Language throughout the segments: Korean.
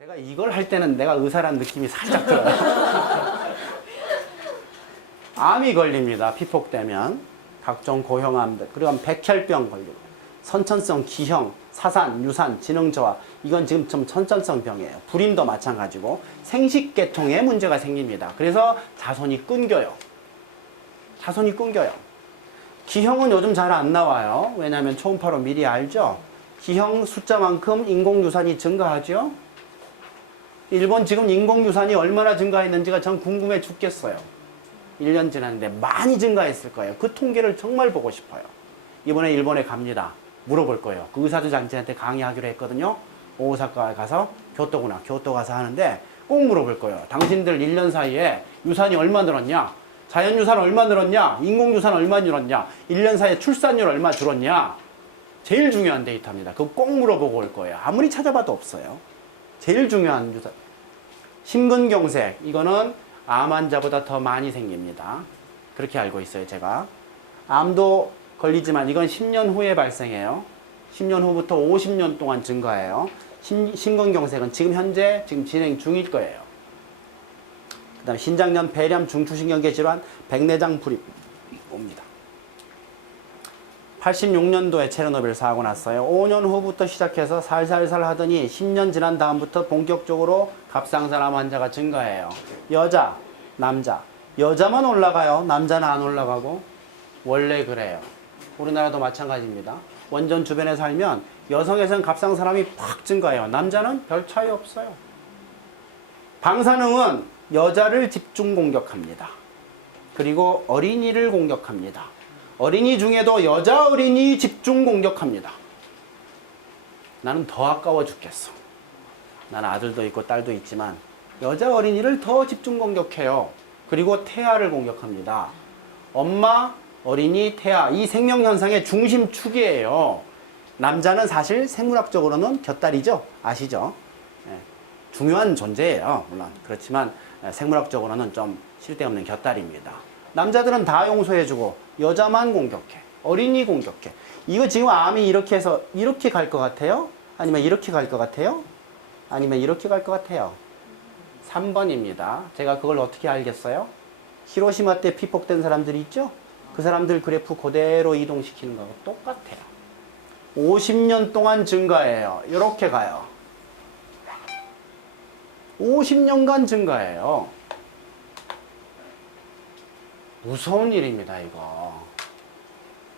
제가 이걸 할 때는 내가 의사라는 느낌이 살짝 들어요. 암이 걸립니다. 피폭되면. 각종 고형암들. 그리고 백혈병 걸리고. 선천성 기형, 사산, 유산, 지능저하. 이건 지금 좀 선천성 병이에요. 불임도 마찬가지고 생식계통에 문제가 생깁니다. 그래서 자손이 끊겨요. 자손이 끊겨요. 기형은 요즘 잘 안 나와요. 왜냐하면 초음파로 미리 알죠. 기형 숫자만큼 인공유산이 증가하죠. 일본 지금 인공유산이 얼마나 증가했는지가 전 궁금해 죽겠어요. 1년 지났는데 많이 증가했을 거예요. 그 통계를 정말 보고 싶어요. 이번에 일본에 갑니다. 물어볼 거예요. 그 의사들장한테 강의하기로 했거든요. 오사카에 가서 교토구나. 교토 가서 하는데 꼭 물어볼 거예요. 당신들 1년 사이에 유산이 얼마 늘었냐? 자연유산 얼마 늘었냐? 인공유산 얼마 늘었냐? 1년 사이에 출산율 얼마 줄었냐? 제일 중요한 데이터입니다. 그거 꼭 물어보고 올 거예요. 아무리 찾아봐도 없어요. 제일 중요한 유산. 심근경색. 이거는 암 환자보다 더 많이 생깁니다. 그렇게 알고 있어요, 제가. 암도 걸리지만 이건 10년 후에 발생해요. 10년 후부터 50년 동안 증가해요. 심근경색은 지금 현재 진행 중일 거예요. 그 다음에 신장염, 폐렴, 중추신경계 질환, 백내장 불임 옵니다. 86년도에 체르노빌 사고 났어요. 5년 후부터 시작해서 살살살 하더니 10년 지난 다음부터 본격적으로 갑상선암 환자가 증가해요. 여자, 남자. 여자만 올라가요. 남자는 안 올라가고. 원래 그래요. 우리나라도 마찬가지입니다. 원전 주변에 살면 여성에서는 갑상선암이 팍 증가해요. 남자는 별 차이 없어요. 방사능은 여자를 집중 공격합니다. 그리고 어린이를 공격합니다. 어린이 중에도 여자 어린이 집중 공격합니다. 나는 더 아까워 죽겠어. 나는 아들도 있고 딸도 있지만 여자 어린이를 더 집중 공격해요. 그리고 태아를 공격합니다. 엄마, 어린이, 태아 이 생명현상의 중심축이에요. 남자는 사실 생물학적으로는 곁다리죠. 아시죠? 네. 중요한 존재예요. 물론 그렇지만 생물학적으로는 좀 쓸데없는 곁다리입니다. 남자들은 다 용서해주고 여자만 공격해. 어린이 공격해. 이거 지금 암이 이렇게 해서 이렇게 갈 것 같아요? 아니면 이렇게 갈 것 같아요? 아니면 이렇게 갈 것 같아요? 3번입니다. 제가 그걸 어떻게 알겠어요? 히로시마 때 피폭된 사람들이 있죠? 그 사람들 그래프 그대로 이동시키는 거하고 똑같아요. 50년 동안 증가해요. 이렇게 가요. 50년간 증가해요. 무서운 일입니다, 이거.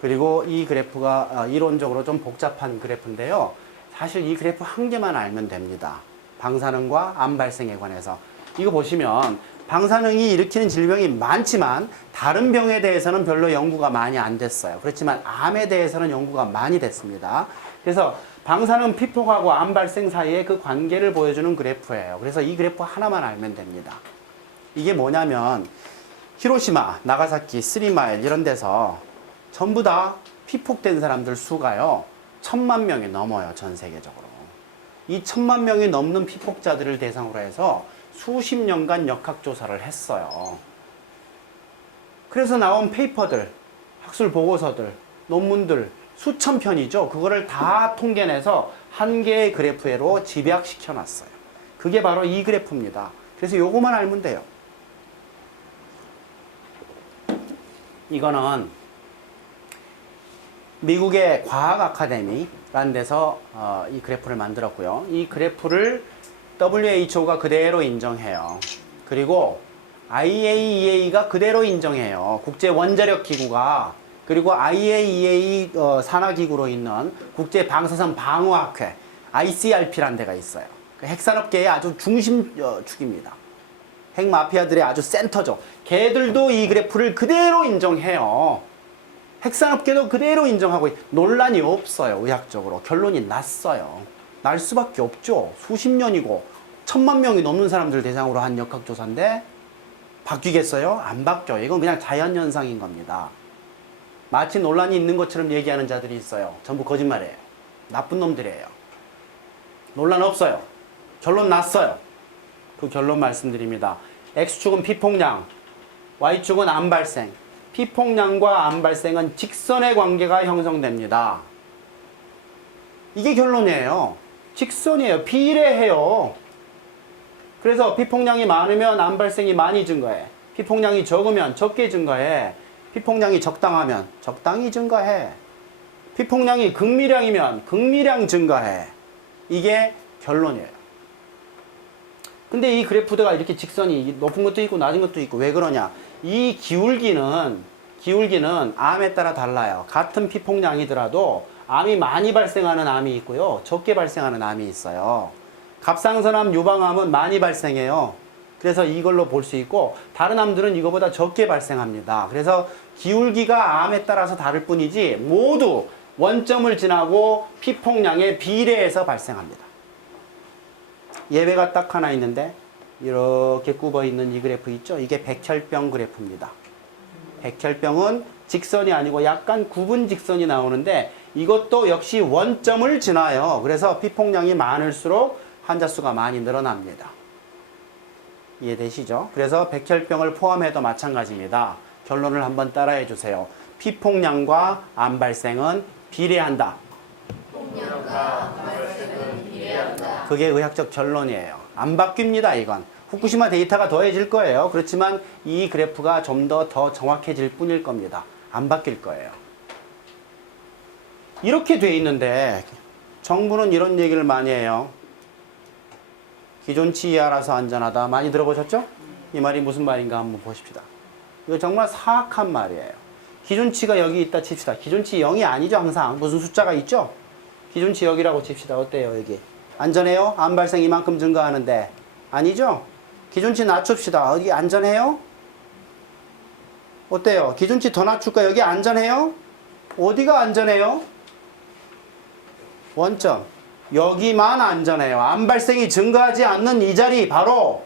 그리고 이 그래프가 이론적으로 좀 복잡한 그래프인데요. 사실 이 그래프 한 개만 알면 됩니다. 방사능과 암 발생에 관해서. 이거 보시면 방사능이 일으키는 질병이 많지만 다른 병에 대해서는 별로 연구가 많이 안 됐어요. 그렇지만 암에 대해서는 연구가 많이 됐습니다. 그래서 방사능 피폭하고 암 발생 사이에 그 관계를 보여주는 그래프예요. 그래서 이 그래프 하나만 알면 됩니다. 이게 뭐냐면 히로시마, 나가사키, 쓰리마일 이런 데서 전부 다 피폭된 사람들 수가요. 1000만 명이 넘어요. 전 세계적으로. 이 1000만 명이 넘는 피폭자들을 대상으로 해서 수십 년간 역학조사를 했어요. 그래서 나온 페이퍼들, 학술 보고서들, 논문들 수천 편이죠. 그거를 다 통계내서 한 개의 그래프로 집약시켜 놨어요. 그게 바로 이 그래프입니다. 그래서 요거만 알면 돼요. 이거는 미국의 과학 아카데미라는 데서 이 그래프를 만들었고요. 이 그래프를 WHO가 그대로 인정해요. 그리고 IAEA가 그대로 인정해요. 국제 원자력 기구가. 그리고 IAEA 산하기구로 있는 국제 방사선 방어학회 ICRP라는 데가 있어요. 핵산업계의 아주 중심축입니다. 핵마피아들의 아주 센터죠. 걔들도 이 그래프를 그대로 인정해요. 핵산업계도 그대로 인정하고 논란이 없어요. 의학적으로. 결론이 났어요. 날 수밖에 없죠. 수십 년이고 1000만 명이 넘는 사람들 대상으로 한 역학조사인데 바뀌겠어요? 안 바뀌어요. 이건 그냥 자연현상인 겁니다. 마치 논란이 있는 것처럼 얘기하는 자들이 있어요. 전부 거짓말이에요. 나쁜 놈들이에요. 논란 없어요. 결론 났어요. 그 결론 말씀드립니다. X축은 피폭량, Y축은 암 발생. 피폭량과 암 발생은 직선의 관계가 형성됩니다. 이게 결론이에요. 직선이에요. 비례해요. 그래서 피폭량이 많으면 암 발생이 많이 증가해. 피폭량이 적으면 적게 증가해. 피폭량이 적당하면 적당히 증가해. 피폭량이 극미량이면 극미량 증가해. 이게 결론이에요. 근데 이 그래프가 이렇게 직선이 높은 것도 있고 낮은 것도 있고 왜 그러냐? 이 기울기는 암에 따라 달라요. 같은 피폭량이더라도 암이 많이 발생하는 암이 있고요. 적게 발생하는 암이 있어요. 갑상선암, 유방암은 많이 발생해요. 그래서 이걸로 볼 수 있고 다른 암들은 이거보다 적게 발생합니다. 그래서 기울기가 암에 따라서 다를 뿐이지 모두 원점을 지나고 피폭량에 비례해서 발생합니다. 예외가 딱 하나 있는데 이렇게 굽어 있는 이 그래프 있죠? 이게 백혈병 그래프입니다. 백혈병은 직선이 아니고 약간 굽은 직선이 나오는데 이것도 역시 원점을 지나요. 그래서 피폭량이 많을수록 환자 수가 많이 늘어납니다. 이해되시죠? 그래서 백혈병을 포함해도 마찬가지입니다. 결론을 한번 따라해 주세요. 피폭량과 암 발생은 비례한다. 그게 의학적 결론이에요. 안 바뀝니다, 이건. 후쿠시마 데이터가 더해질 거예요. 그렇지만 이 그래프가 좀 더 정확해질 뿐일 겁니다. 안 바뀔 거예요. 이렇게 돼 있는데 정부는 이런 얘기를 많이 해요. 기존치 이하라서 안전하다. 많이 들어보셨죠? 이 말이 무슨 말인가 한번 보십시다. 이거 정말 사악한 말이에요. 기준치가 여기 있다 칩시다. 기준치 0이 아니죠, 항상. 무슨 숫자가 있죠? 기준치 여기라고 칩시다. 어때요, 여기? 안전해요? 암 발생 이만큼 증가하는데. 아니죠? 기준치 낮춥시다. 여기 안전해요? 어때요? 기준치 더 낮출까? 여기 안전해요? 어디가 안전해요? 원점. 여기만 안전해요. 암 발생이 증가하지 않는 이 자리, 바로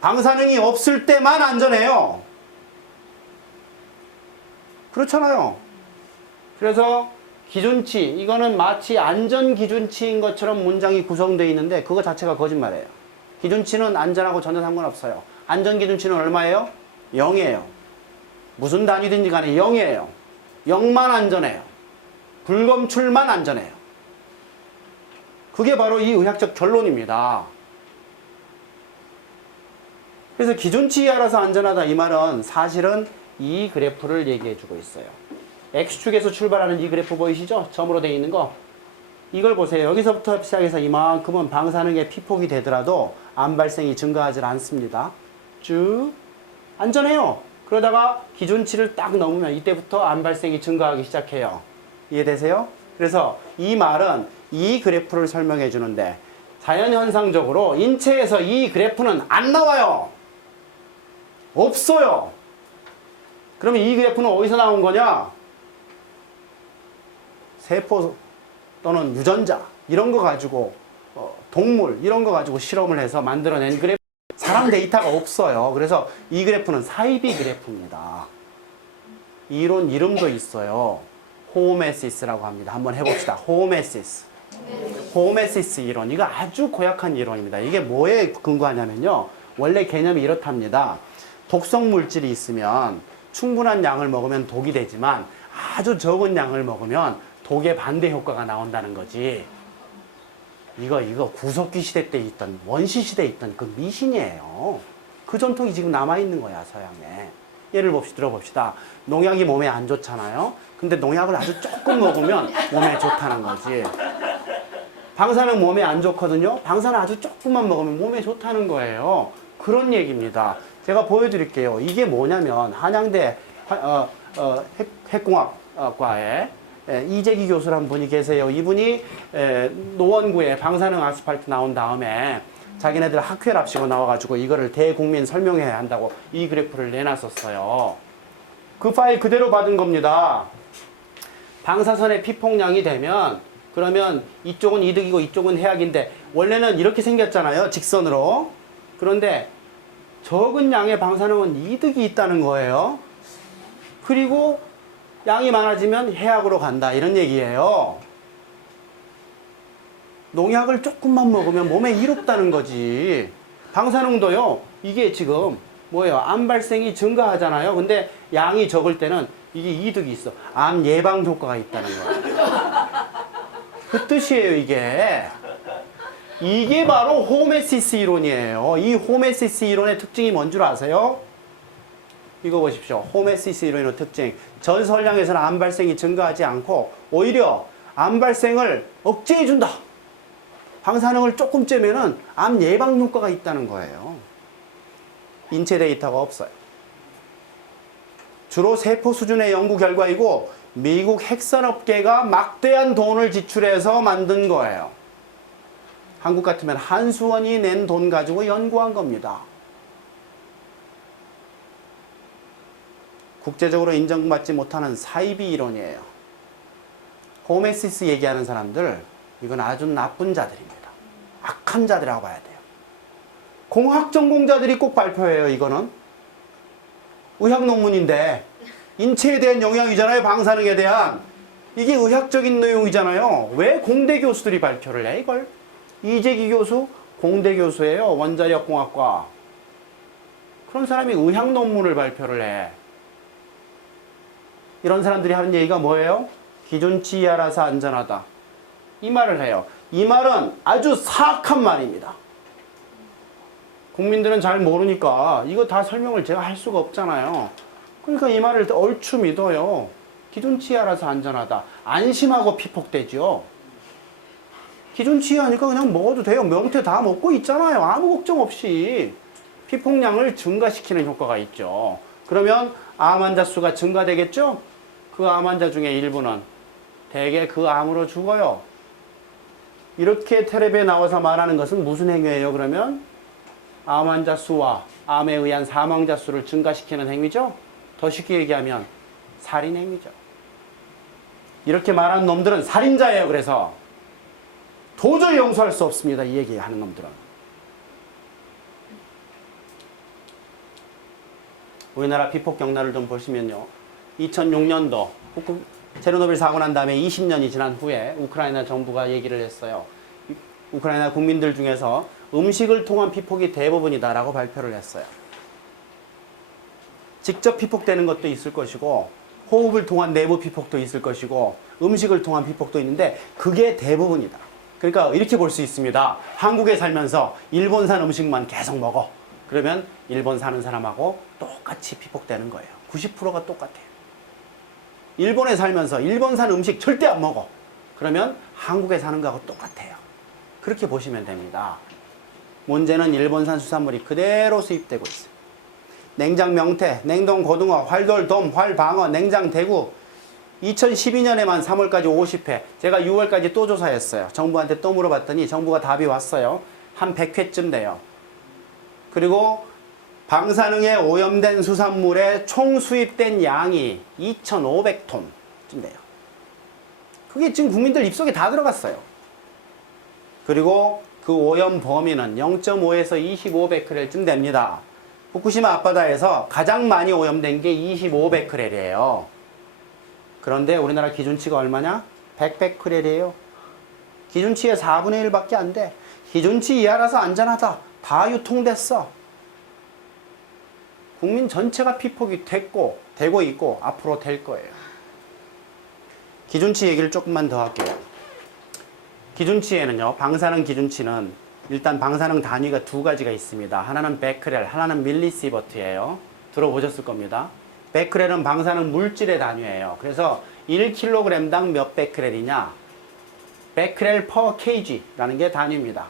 방사능이 없을 때만 안전해요. 그렇잖아요. 그래서 기준치, 이거는 마치 안전기준치인 것처럼 문장이 구성되어 있는데 그거 자체가 거짓말이에요. 기준치는 안전하고 전혀 상관없어요. 안전기준치는 얼마예요? 0이에요. 무슨 단위든지 간에 0이에요. 0만 안전해요. 불검출만 안전해요. 그게 바로 이 의학적 결론입니다. 그래서 기준치 이하라서 안전하다 이 말은 사실은 이 그래프를 얘기해 주고 있어요. X축에서 출발하는 이 그래프 보이시죠? 점으로 되어 있는 거. 이걸 보세요. 여기서부터 시작해서 이만큼은 방사능의 피폭이 되더라도 암 발생이 증가하지 않습니다. 쭉 안전해요. 그러다가 기준치를 딱 넘으면 이때부터 암 발생이 증가하기 시작해요. 이해되세요? 그래서 이 말은 이 그래프를 설명해 주는데 자연현상적으로 인체에서 이 그래프는 안 나와요. 없어요. 그러면 이 그래프는 어디서 나온 거냐? 세포 또는 유전자 이런 거 가지고 동물 이런 거 가지고 실험을 해서 만들어낸 그래프. 사람 데이터가 없어요. 그래서 이 그래프는 사이비 그래프입니다. 이론 이름도 있어요. 호메시스라고 합니다. 한번 해봅시다. 호메시스. 호메시스 이론. 이거 아주 고약한 이론입니다. 이게 뭐에 근거하냐면요. 원래 개념이 이렇답니다. 독성 물질이 있으면 충분한 양을 먹으면 독이 되지만 아주 적은 양을 먹으면 독의 반대 효과가 나온다는 거지. 이거 구석기 시대 때 있던, 원시 시대에 있던 그 미신이에요. 그 전통이 지금 남아있는 거야, 서양에. 예를 들어봅시다. 농약이 몸에 안 좋잖아요. 근데 농약을 아주 조금 먹으면 몸에 좋다는 거지. 방사능 몸에 안 좋거든요. 방사능 아주 조금만 먹으면 몸에 좋다는 거예요. 그런 얘기입니다. 제가 보여드릴게요. 이게 뭐냐면 한양대 핵공학과에 이재기 교수라는 분이 계세요. 이분이 노원구에 방사능 아스팔트 나온 다음에 자기네들 학회랍시고 나와가지고 이거를 대국민 설명해야 한다고 이 그래프를 내놨었어요. 그 파일 그대로 받은 겁니다. 방사선의 피폭량이 되면 그러면 이쪽은 이득이고 이쪽은 해악인데 원래는 이렇게 생겼잖아요. 직선으로. 그런데 적은 양의 방사능은 이득이 있다는 거예요. 그리고 양이 많아지면 해악으로 간다. 이런 얘기예요. 농약을 조금만 먹으면 몸에 이롭다는 거지. 방사능도요. 이게 지금 뭐예요? 암 발생이 증가하잖아요. 근데 양이 적을 때는 이게 이득이 있어. 암 예방 효과가 있다는 거예요. 그 뜻이에요, 이게. 이게 바로 호메시스 이론이에요. 이 호메시스 이론의 특징이 뭔 줄 아세요? 이거 보십시오. 호메시스 이론의 특징. 전설량에서는 암 발생이 증가하지 않고 오히려 암 발생을 억제해준다. 방사능을 조금 쬐면은 암 예방 효과가 있다는 거예요. 인체 데이터가 없어요. 주로 세포 수준의 연구 결과이고 미국 핵산업계가 막대한 돈을 지출해서 만든 거예요. 한국 같으면 한수원이 낸 돈 가지고 연구한 겁니다. 국제적으로 인정받지 못하는 사이비 이론이에요. 호메시스 얘기하는 사람들, 이건 아주 나쁜 자들입니다. 악한 자들이라고 봐야 돼요. 공학 전공자들이 꼭 발표해요, 이거는. 의학 논문인데 인체에 대한 영향이잖아요, 방사능에 대한. 이게 의학적인 내용이잖아요. 왜 공대 교수들이 발표를 해, 이걸? 이재기 교수, 공대 교수예요, 원자력공학과. 그런 사람이 의학 논문을 발표를 해. 이런 사람들이 하는 얘기가 뭐예요? 기준치 이하라서 안전하다. 이 말을 해요. 이 말은 아주 사악한 말입니다. 국민들은 잘 모르니까 이거 다 설명을 제가 할 수가 없잖아요. 그러니까 이 말을 얼추 믿어요. 기준치 이하라서 안전하다. 안심하고 피폭되죠. 기준치 이하니까 그냥 먹어도 돼요. 명태 다 먹고 있잖아요. 아무 걱정 없이. 피폭량을 증가시키는 효과가 있죠. 그러면 암 환자 수가 증가되겠죠? 그 암 환자 중에 일부는 대개 그 암으로 죽어요. 이렇게 텔레비에 나와서 말하는 것은 무슨 행위예요, 그러면? 암 환자 수와 암에 의한 사망자 수를 증가시키는 행위죠? 더 쉽게 얘기하면 살인 행위죠. 이렇게 말하는 놈들은 살인자예요, 그래서. 도저히 용서할 수 없습니다, 이 얘기하는 놈들은. 우리나라 피폭 경로를 좀 보시면요. 2006년도 체르노빌 사고 난 다음에 20년이 지난 후에 우크라이나 정부가 얘기를 했어요. 우크라이나 국민들 중에서 음식을 통한 피폭이 대부분이다라고 발표를 했어요. 직접 피폭되는 것도 있을 것이고 호흡을 통한 내부 피폭도 있을 것이고 음식을 통한 피폭도 있는데 그게 대부분이다. 그러니까 이렇게 볼 수 있습니다. 한국에 살면서 일본산 음식만 계속 먹어. 그러면 일본 사는 사람하고 똑같이 피폭되는 거예요. 90%가 똑같아요. 일본에 살면서 일본산 음식 절대 안 먹어. 그러면 한국에 사는 거하고 똑같아요. 그렇게 보시면 됩니다. 문제는 일본산 수산물이 그대로 수입되고 있어요. 냉장 명태, 냉동 고등어, 활돌, 돔, 활방어, 냉장 대구 2012년에만 3월까지 50회, 제가 6월까지 또 조사했어요. 정부한테 또 물어봤더니 정부가 답이 왔어요. 한 100회쯤 돼요. 그리고 방사능에 오염된 수산물의 총 수입된 양이 2,500톤쯤 돼요. 그게 지금 국민들 입속에 다 들어갔어요. 그리고 그 오염 범위는 0.5에서 25베크렐쯤 됩니다. 후쿠시마 앞바다에서 가장 많이 오염된 게 25베크렐이에요. 그런데 우리나라 기준치가 얼마냐? 100베크렐이에요. 기준치의 4분의 1밖에 안 돼. 기준치 이하라서 안전하다. 다 유통됐어. 국민 전체가 피폭이 됐고, 되고 있고, 앞으로 될 거예요. 기준치 얘기를 조금만 더 할게요. 기준치에는요, 방사능 기준치는 일단 방사능 단위가 두 가지가 있습니다. 하나는 베크렐, 하나는 밀리시버트예요. 들어보셨을 겁니다. 베크렐은 방사능 물질의 단위예요. 그래서 1kg당 몇 베크렐이냐? 베크렐 per kg라는 게 단위입니다.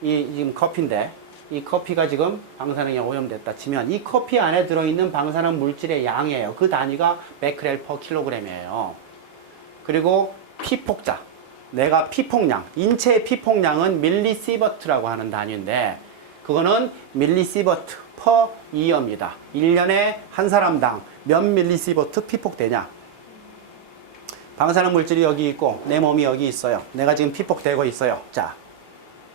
이 지금 커피인데 이 커피가 지금 방사능에 오염됐다 치면 이 커피 안에 들어있는 방사능 물질의 양이에요. 그 단위가 베크렐 per kg이에요. 그리고 피폭자, 내가 피폭량, 인체의 피폭량은 밀리시버트라고 하는 단위인데 그거는 밀리시버트 per year입니다. 1년에 한 사람당 몇 밀리시버트 피폭되냐. 방사능 물질이 여기 있고 내 몸이 여기 있어요. 내가 지금 피폭되고 있어요. 자,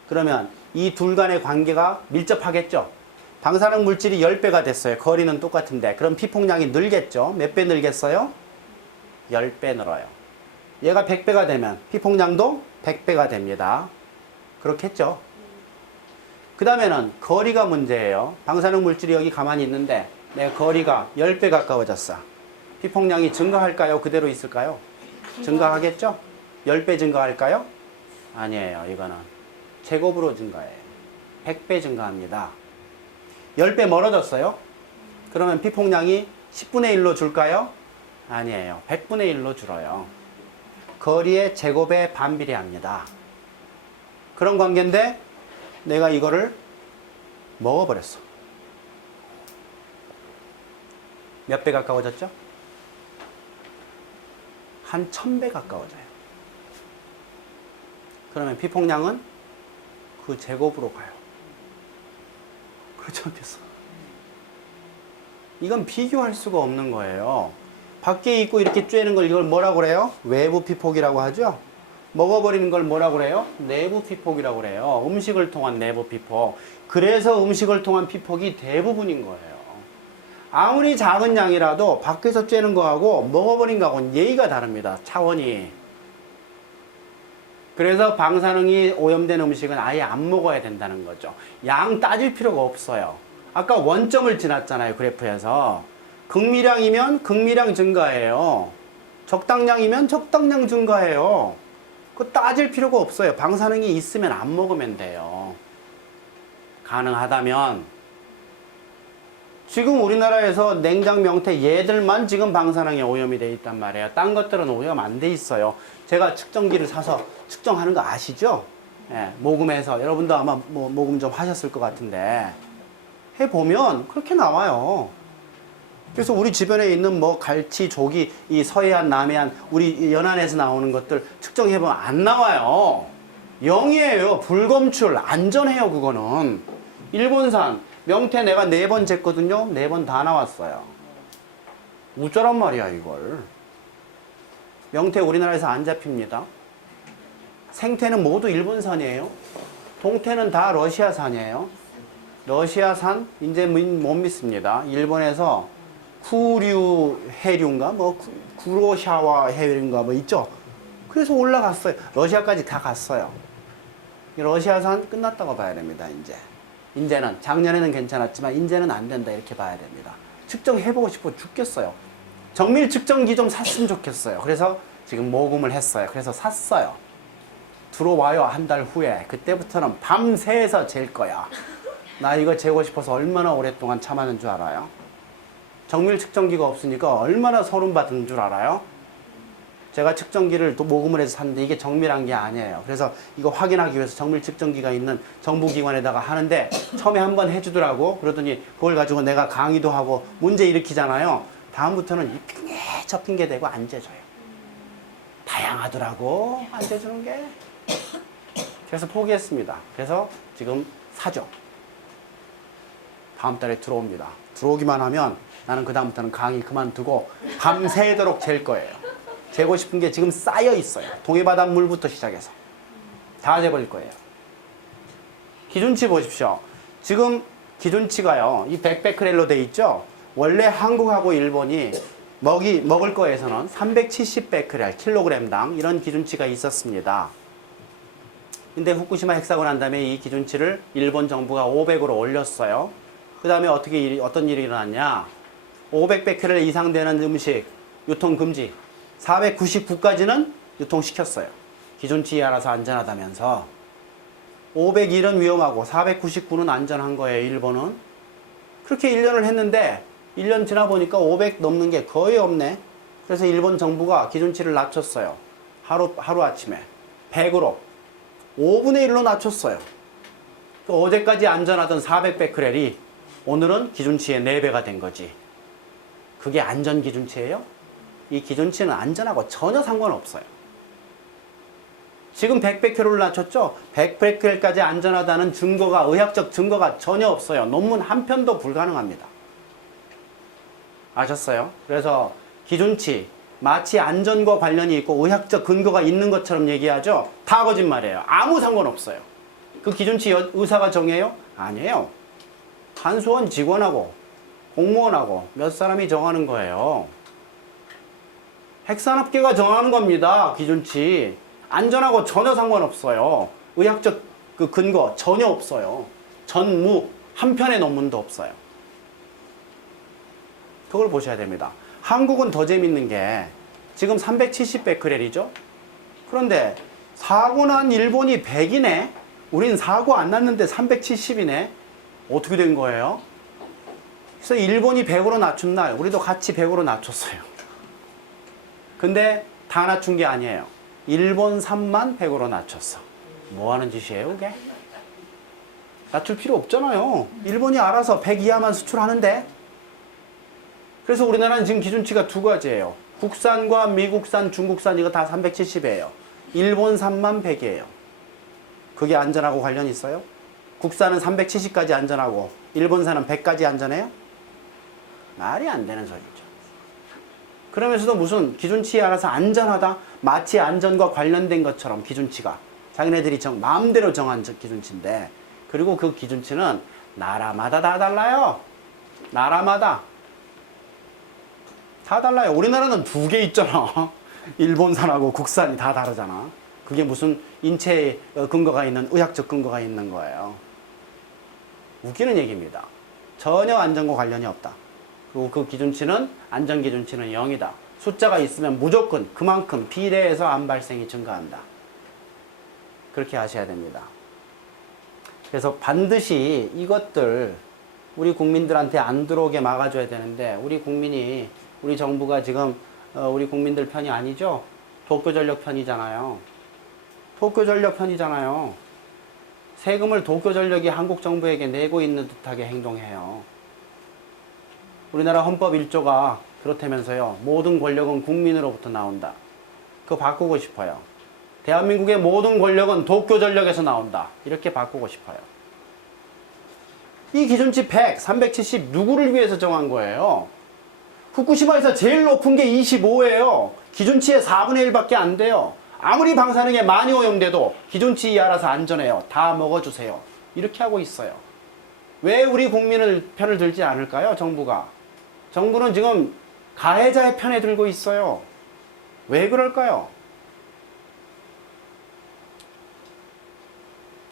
그러면 이 둘 간의 관계가 밀접하겠죠. 방사능 물질이 10배가 됐어요. 거리는 똑같은데 그럼 피폭량이 늘겠죠. 몇 배 늘겠어요? 10배 늘어요. 얘가 100배가 되면 피폭량도 100배가 됩니다. 그렇겠죠. 그 다음에는 거리가 문제예요. 방사능 물질이 여기 가만히 있는데 내 거리가 10배 가까워졌어. 피폭량이 증가할까요? 그대로 있을까요? 증가하겠죠? 10배 증가할까요? 아니에요. 이거는 제곱으로 증가해요. 100배 증가합니다. 10배 멀어졌어요? 그러면 피폭량이 10분의 1로 줄까요? 아니에요. 100분의 1로 줄어요. 거리의 제곱에 반비례합니다. 그런 관계인데 내가 이거를 먹어버렸어. 몇 배 가까워졌죠? 한 1000배 가까워져요. 그러면 피폭량은 그 제곱으로 가요. 그렇죠? 그래서 이건 비교할 수가 없는 거예요. 밖에 있고 이렇게 쬐는 걸 이걸 뭐라고 그래요? 외부 피폭이라고 하죠? 먹어버리는 걸 뭐라고 그래요? 내부 피폭이라고 그래요. 음식을 통한 내부 피폭. 그래서 음식을 통한 피폭이 대부분인 거예요. 아무리 작은 양이라도 밖에서 쬐는 거하고 먹어버린 거하고는 예의가 다릅니다. 차원이. 그래서 방사능이 오염된 음식은 아예 안 먹어야 된다는 거죠. 양 따질 필요가 없어요. 아까 원점을 지났잖아요. 그래프에서. 극미량이면 극미량 증가해요. 적당량이면 적당량 증가해요. 그거 따질 필요가 없어요. 방사능이 있으면 안 먹으면 돼요. 가능하다면 지금 우리나라에서 냉장 명태 얘들만 지금 방사능에 오염이 돼 있단 말이에요. 딴 것들은 오염 안 돼 있어요. 제가 측정기를 사서 측정하는 거 아시죠? 예, 모금해서 여러분도 아마 모금 좀 하셨을 것 같은데 해보면 그렇게 나와요. 그래서 우리 주변에 있는 뭐 갈치, 조기, 이 서해안, 남해안, 우리 연안에서 나오는 것들 측정해보면 안 나와요. 0이에요. 불검출. 안전해요, 그거는. 일본산, 명태 내가 4번 쟀거든요. 4번 다 나왔어요. 우쩌란 말이야, 이걸. 명태 우리나라에서 안 잡힙니다. 생태는 모두 일본산이에요. 동태는 다 러시아산이에요. 러시아산, 이제 못 믿습니다. 일본에서 쿠류 해류인가 뭐 구로샤와 해류인가 뭐 있죠. 그래서 올라갔어요. 러시아까지 다 갔어요. 러시아산 끝났다고 봐야 됩니다. 이제는 작년에는 괜찮았지만 이제는 안 된다 이렇게 봐야 됩니다. 측정해보고 싶어 죽겠어요. 정밀 측정기 좀 샀으면 좋겠어요. 그래서 지금 모금을 했어요. 그래서 샀어요. 들어와요. 한 달 후에. 그때부터는 밤새서 잴 거야. 나 이거 재고 싶어서 얼마나 오랫동안 참았는 줄 알아요? 정밀 측정기가 없으니까 얼마나 소름 받은 줄 알아요? 제가 측정기를 또 모금을 해서 샀는데 이게 정밀한 게 아니에요. 그래서 이거 확인하기 위해서 정밀 측정기가 있는 정부기관에다가 하는데 처음에 한번 해주더라고. 그러더니 그걸 가지고 내가 강의도 하고 문제 일으키잖아요. 다음부터는 이 핑계 저 핑계 대고 안 재줘요. 다양하더라고 안 재주는 게. 그래서 포기했습니다. 그래서 지금 사죠. 다음 달에 들어옵니다. 들어오기만 하면 나는 그 다음부터는 강의 그만두고 밤새도록 잴 거예요. 재고 싶은 게 지금 쌓여 있어요. 동해바닷물부터 시작해서 다 재버릴 거예요. 기준치 보십시오. 지금 기준치가요. 이 100베크렐로 돼 있죠. 원래 한국하고 일본이 먹을 거에서는 370베크렐 킬로그램당 이런 기준치가 있었습니다. 근데 후쿠시마 핵사고 난 다음에 이 기준치를 일본 정부가 500으로 올렸어요. 그 다음에 어떤 일이 일어났냐. 500베크렐 이상 되는 음식 유통 금지. 499까지는 유통시켰어요. 기준치에 알아서 안전하다면서. 501은 위험하고 499는 안전한 거예요. 일본은. 그렇게 1년을 했는데 1년 지나 보니까 500 넘는 게 거의 없네. 그래서 일본 정부가 기준치를 낮췄어요. 하루아침에 100으로 5분의 1로 낮췄어요. 또 어제까지 안전하던 400베크렐이 오늘은 기준치의 4배가 된 거지. 그게 안전 기준치예요? 이 기준치는 안전하고 전혀 상관없어요. 지금 100베크렐을 낮췄죠? 100베크렐까지 안전하다는 증거가, 의학적 증거가 전혀 없어요. 논문 한 편도 불가능합니다. 아셨어요? 그래서 기준치, 마치 안전과 관련이 있고 의학적 근거가 있는 것처럼 얘기하죠? 다 거짓말이에요. 아무 상관없어요. 그 기준치 의사가 정해요? 아니에요. 한수원 직원하고 공무원하고 몇 사람이 정하는 거예요. 핵산업계가 정하는 겁니다. 기준치. 안전하고 전혀 상관없어요. 의학적 그 근거 전혀 없어요. 전무 한 편의 논문도 없어요. 그걸 보셔야 됩니다. 한국은 더 재밌는 게 지금 370베크렐이죠. 그런데 사고 난 일본이 100이네. 우린 사고 안 났는데 370이네. 어떻게 된 거예요? 그래서 일본이 100으로 낮춘 날 우리도 같이 100으로 낮췄어요. 근데 다 낮춘 게 아니에요. 일본 3만 100으로 낮췄어. 뭐 하는 짓이에요, 그게? 낮출 필요 없잖아요. 일본이 알아서 100 이하만 수출하는데. 그래서 우리나라는 지금 기준치가 두 가지예요. 국산과 미국산, 중국산 이거 다 370이에요. 일본 3만 100이에요. 그게 안전하고 관련 있어요? 국산은 370까지 안전하고 일본산은 100까지 안전해요? 말이 안 되는 소리죠. 그러면서도 무슨 기준치에 알아서 안전하다? 마치 안전과 관련된 것처럼 기준치가 자기네들이 마음대로 정한 기준치인데, 그리고 그 기준치는 나라마다 다 달라요. 나라마다 다 달라요. 우리나라는 두 개 있잖아. 일본산하고 국산이 다 다르잖아. 그게 무슨 인체에 근거가 있는, 의학적 근거가 있는 거예요. 웃기는 얘기입니다. 전혀 안전과 관련이 없다. 그리고 그 기준치는, 안전 기준치는 0이다. 숫자가 있으면 무조건 그만큼 비례해서 암 발생이 증가한다. 그렇게 하셔야 됩니다. 그래서 반드시 이것들 우리 국민들한테 안 들어오게 막아줘야 되는데, 우리 정부가 지금 우리 국민들 편이 아니죠? 도쿄전력 편이잖아요. 도쿄전력 편이잖아요. 세금을 도쿄전력이 한국 정부에게 내고 있는 듯하게 행동해요. 우리나라 헌법 1조가 그렇다면서요. 모든 권력은 국민으로부터 나온다. 그거 바꾸고 싶어요. 대한민국의 모든 권력은 도쿄전력에서 나온다. 이렇게 바꾸고 싶어요. 이 기준치 100, 370 누구를 위해서 정한 거예요? 후쿠시마에서 제일 높은 게 25예요. 기준치의 4분의 1밖에 안 돼요. 아무리 방사능에 많이 오염돼도 기준치 이하라서 안전해요. 다 먹어주세요. 이렇게 하고 있어요. 왜 우리 국민을 편을 들지 않을까요? 정부가. 정부는 지금 가해자의 편에 들고 있어요. 왜 그럴까요?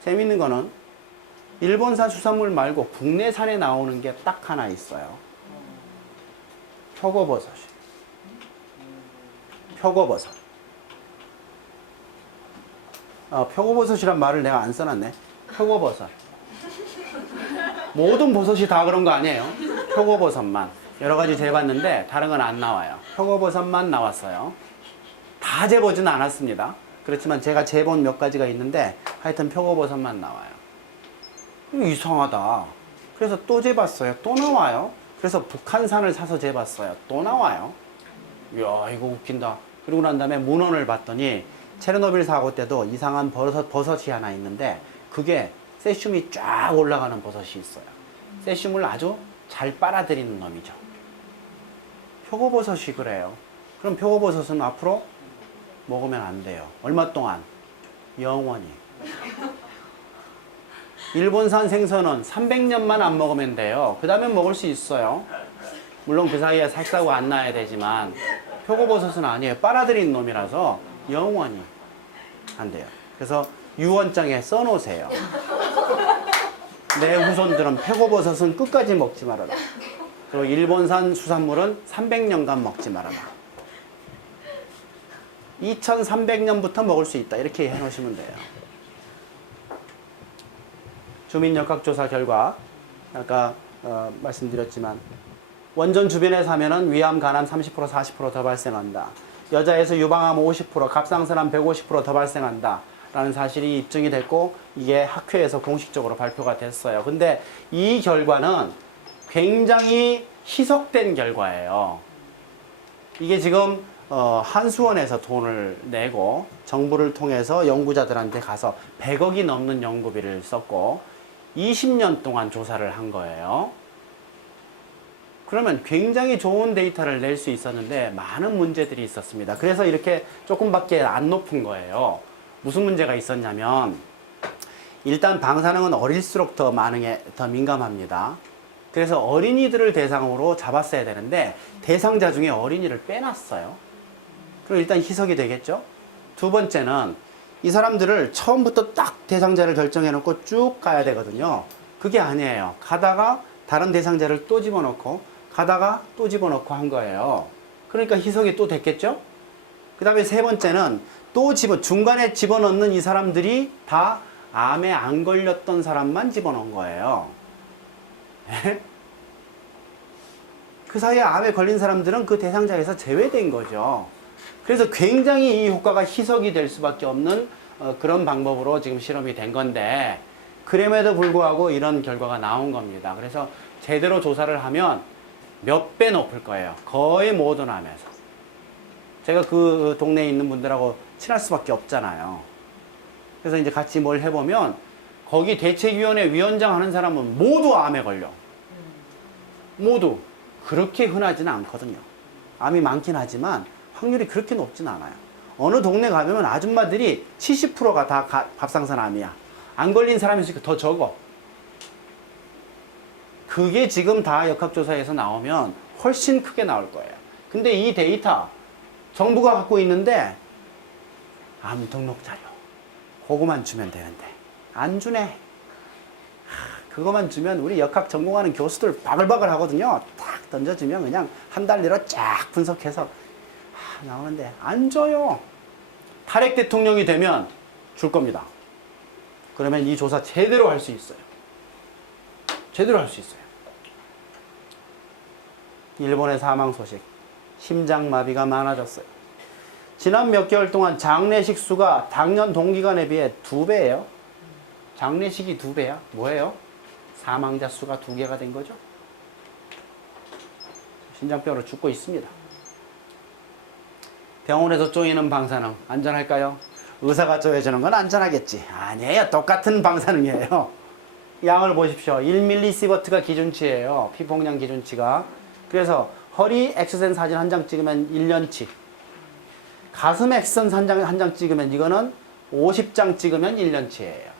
재밌는 거는 일본산 수산물 말고 국내산에 나오는 게 딱 하나 있어요. 표고버섯이. 표고버섯. 표고버섯이란 말을 내가 안 써놨네. 표고버섯. 모든 버섯이 다 그런 거 아니에요. 표고버섯만. 여러 가지 재봤는데 다른 건 안 나와요. 표고버섯만 나왔어요. 다 재보진 않았습니다. 그렇지만 제가 재본 몇 가지가 있는데 하여튼 표고버섯만 나와요. 이상하다. 그래서 또 재봤어요. 또 나와요. 그래서 북한산을 사서 재봤어요. 또 나와요. 이야, 이거 웃긴다. 그러고 난 다음에 문헌을 봤더니 체르노빌 사고 때도 이상한 버섯이 하나 있는데, 그게 세슘이 쫙 올라가는 버섯이 있어요. 세슘을 아주 잘 빨아들이는 놈이죠. 표고버섯이 그래요. 그럼 표고버섯은 앞으로 먹으면 안 돼요. 얼마 동안? 영원히. 일본산 생선은 300년만 안 먹으면 돼요. 그 다음에 먹을 수 있어요. 물론 그 사이에 살사고 안 나야 되지만, 표고버섯은 아니에요. 빨아들인 놈이라서 영원히 안 돼요. 그래서 유언장에 써놓으세요. 내 후손들은 표고버섯은 끝까지 먹지 말아라. 그리고 일본산 수산물은 300년간 먹지 말아라. 2300년부터 먹을 수 있다. 이렇게 해놓으시면 돼요. 주민역학조사 결과, 아까 말씀드렸지만, 원전 주변에 사면은 위암, 간암 30%, 40% 더 발생한다. 여자에서 유방암 50%, 갑상선암 150% 더 발생한다. 라는 사실이 입증이 됐고, 이게 학회에서 공식적으로 발표가 됐어요. 근데 이 결과는 굉장히 희석된 결과예요. 이게 지금 한수원에서 돈을 내고 정부를 통해서 연구자들한테 가서 100억이 넘는 연구비를 썼고 20년 동안 조사를 한 거예요. 그러면 굉장히 좋은 데이터를 낼 수 있었는데 많은 문제들이 있었습니다. 그래서 이렇게 조금밖에 안 높은 거예요. 무슨 문제가 있었냐면, 일단 방사능은 어릴수록 더 민감합니다. 그래서 어린이들을 대상으로 잡았어야 되는데 대상자 중에 어린이를 빼놨어요. 그럼 일단 희석이 되겠죠. 두 번째는 이 사람들을 처음부터 딱 대상자를 결정해 놓고 쭉 가야 되거든요. 그게 아니에요. 가다가 다른 대상자를 또 집어넣고 가다가 또 집어넣고 한 거예요. 그러니까 희석이 또 됐겠죠. 그 다음에 세 번째는 또 중간에 집어넣는 이 사람들이 다 암에 안 걸렸던 사람만 집어넣은 거예요. 그 사이에 암에 걸린 사람들은 그 대상자에서 제외된 거죠. 그래서 굉장히 이 효과가 희석이 될 수밖에 없는 그런 방법으로 지금 실험이 된 건데, 그럼에도 불구하고 이런 결과가 나온 겁니다. 그래서 제대로 조사를 하면 몇 배 높을 거예요. 거의 모든 암에서. 제가 그 동네에 있는 분들하고 친할 수밖에 없잖아요. 그래서 이제 같이 뭘 해보면 거기 대책위원회 위원장 하는 사람은 모두 암에 걸려. 모두. 그렇게 흔하지는 않거든요. 암이 많긴 하지만 확률이 그렇게 높진 않아요. 어느 동네 가면 아줌마들이 70%가 다 갑상선 암이야. 안 걸린 사람이 더 적어. 그게 지금 다 역학조사에서 나오면 훨씬 크게 나올 거예요. 근데 이 데이터 정부가 갖고 있는데 암 등록 자료 그거만 주면 되는데 안 주네. 그거만 주면 우리 역학 전공하는 교수들 바글바글 하거든요. 딱 던져주면 그냥 한 달 내로 쫙 분석해서 나오는데 안 줘요. 탈핵 대통령이 되면 줄 겁니다. 그러면 이 조사 제대로 할 수 있어요. 제대로 할 수 있어요. 일본의 사망 소식. 심장마비가 많아졌어요. 지난 몇 개월 동안 장례식 수가 당년 동기간에 비해 2배예요. 장례식이 2배야? 뭐예요? 사망자 수가 2개가 된 거죠. 심장병으로 죽고 있습니다. 병원에서 쪼이는 방사능 안전할까요? 의사가 쪼여주는 건 안전하겠지. 아니에요. 똑같은 방사능이에요. 양을 보십시오. 1mS가 기준치예요. 피폭량 기준치가. 그래서 허리 엑스센 사진 한 장 찍으면 1년치. 가슴 엑스센 한 장 찍으면 이거는 50장 찍으면 1년치예요.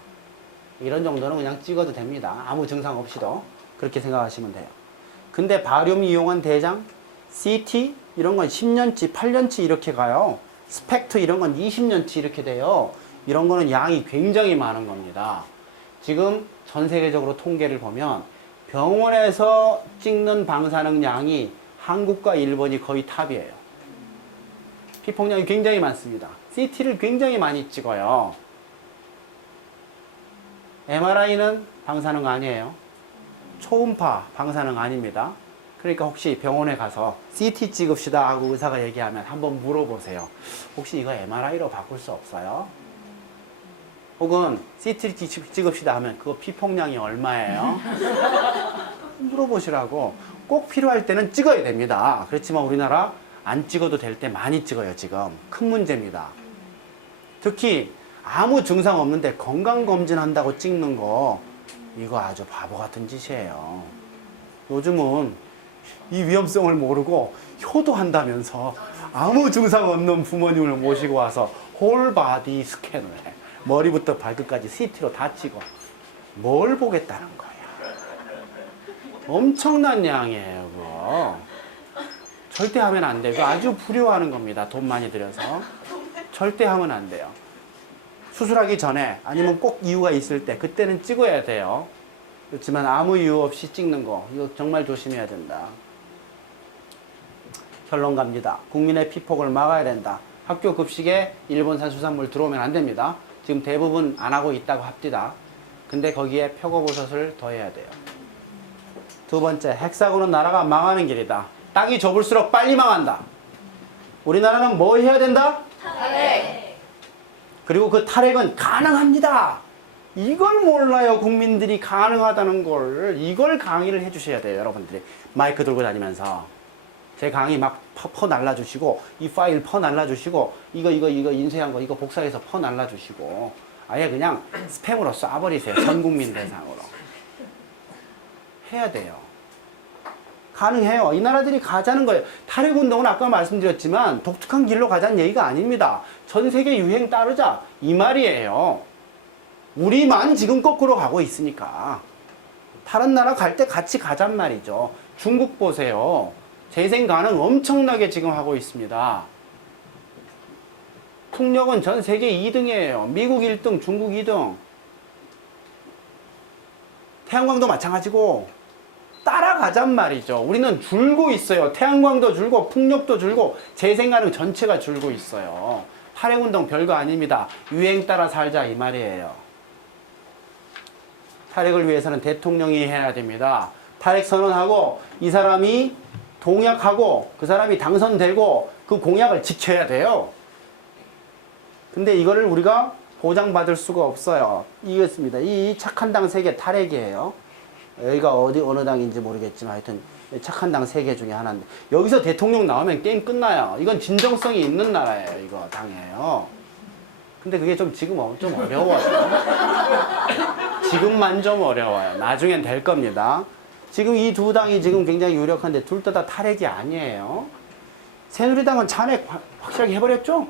이런 정도는 그냥 찍어도 됩니다. 아무 증상 없이도. 그렇게 생각하시면 돼요. 근데 바륨 이용한 대장, CT 이런 건 10년치, 8년치 이렇게 가요. 스펙트 이런 건 20년치 이렇게 돼요. 이런 거는 양이 굉장히 많은 겁니다. 지금 전 세계적으로 통계를 보면 병원에서 찍는 방사능 양이 한국과 일본이 거의 탑이에요. 피폭량이 굉장히 많습니다. CT를 굉장히 많이 찍어요. MRI는 방사능 아니에요. 초음파 방사능 아닙니다. 그러니까 혹시 병원에 가서 CT 찍읍시다 하고 의사가 얘기하면 한번 물어보세요. 혹시 이거 MRI로 바꿀 수 없어요? 혹은 CT 찍읍시다 하면 그거 피폭량이 얼마예요? 물어보시라고. 꼭 필요할 때는 찍어야 됩니다. 그렇지만 우리나라 안 찍어도 될 때 많이 찍어요. 지금 큰 문제입니다. 특히 아무 증상 없는데 건강검진 한다고 찍는 거 이거 아주 바보 같은 짓이에요. 요즘은 이 위험성을 모르고 효도한다면서 아무 증상 없는 부모님을 모시고 와서 홀바디 스캔을 해. 머리부터 발끝까지 CT로 다 찍어. 뭘 보겠다는 거야. 엄청난 양이에요. 그거. 절대 하면 안 돼요. 아주 불효하는 겁니다. 돈 많이 들여서. 절대 하면 안 돼요. 수술하기 전에 아니면 꼭 이유가 있을 때 그때는 찍어야 돼요. 그렇지만 아무 이유 없이 찍는 거 이거 정말 조심해야 된다. 결론 갑니다. 국민의 피폭을 막아야 된다. 학교 급식에 일본산 수산물 들어오면 안 됩니다. 지금 대부분 안 하고 있다고 합디다. 근데 거기에 표고버섯을 더해야 돼요. 두 번째, 헥사곤은 나라가 망하는 길이다. 땅이 좁을수록 빨리 망한다. 우리나라는 뭐 해야 된다? 탈핵. 그리고 그 탈핵은 가능합니다. 이걸 몰라요. 국민들이 가능하다는 걸. 이걸 강의를 해주셔야 돼요. 여러분들이 마이크 들고 다니면서 제 강의 막 퍼 날라주시고 이 파일 퍼 날라주시고 이거 인쇄한 거 이거 복사해서 퍼 날라주시고 아예 그냥 스팸으로 쏴버리세요. 전 국민 대상으로. 해야 돼요. 가능해요. 이 나라들이 가자는 거예요. 탈핵운동은 아까 말씀드렸지만 독특한 길로 가자는 얘기가 아닙니다. 전 세계 유행 따르자 이 말이에요. 우리만 지금 거꾸로 가고 있으니까 다른 나라 갈 때 같이 가잔 말이죠. 중국 보세요. 재생 가능 엄청나게 지금 하고 있습니다. 풍력은 전 세계 2등이에요. 미국 1등, 중국 2등. 태양광도 마찬가지고 따라가잔 말이죠. 우리는 줄고 있어요. 태양광도 줄고 풍력도 줄고 재생 가능 전체가 줄고 있어요. 탈핵운동 별거 아닙니다. 유행 따라 살자 이 말이에요. 탈핵을 위해서는 대통령이 해야 됩니다. 탈핵 선언하고 이 사람이 동약하고 그 사람이 당선되고 그 공약을 지켜야 돼요. 근데 이거를 우리가 보장받을 수가 없어요. 이겼습니다. 이 착한 당 3개 탈핵이에요. 여기가 어느 당인지 모르겠지만 하여튼 착한 당 3개 중에 하나인데 여기서 대통령 나오면 게임 끝나요. 이건 진정성이 있는 나라예요. 이거 당이에요. 근데 그게 지금 좀 어려워요. 지금만 좀 어려워요. 나중엔 될 겁니다. 지금 이 두 당이 지금 굉장히 유력한데 둘 다 탈핵이 아니에요. 새누리당은 잔핵 확실하게 해버렸죠?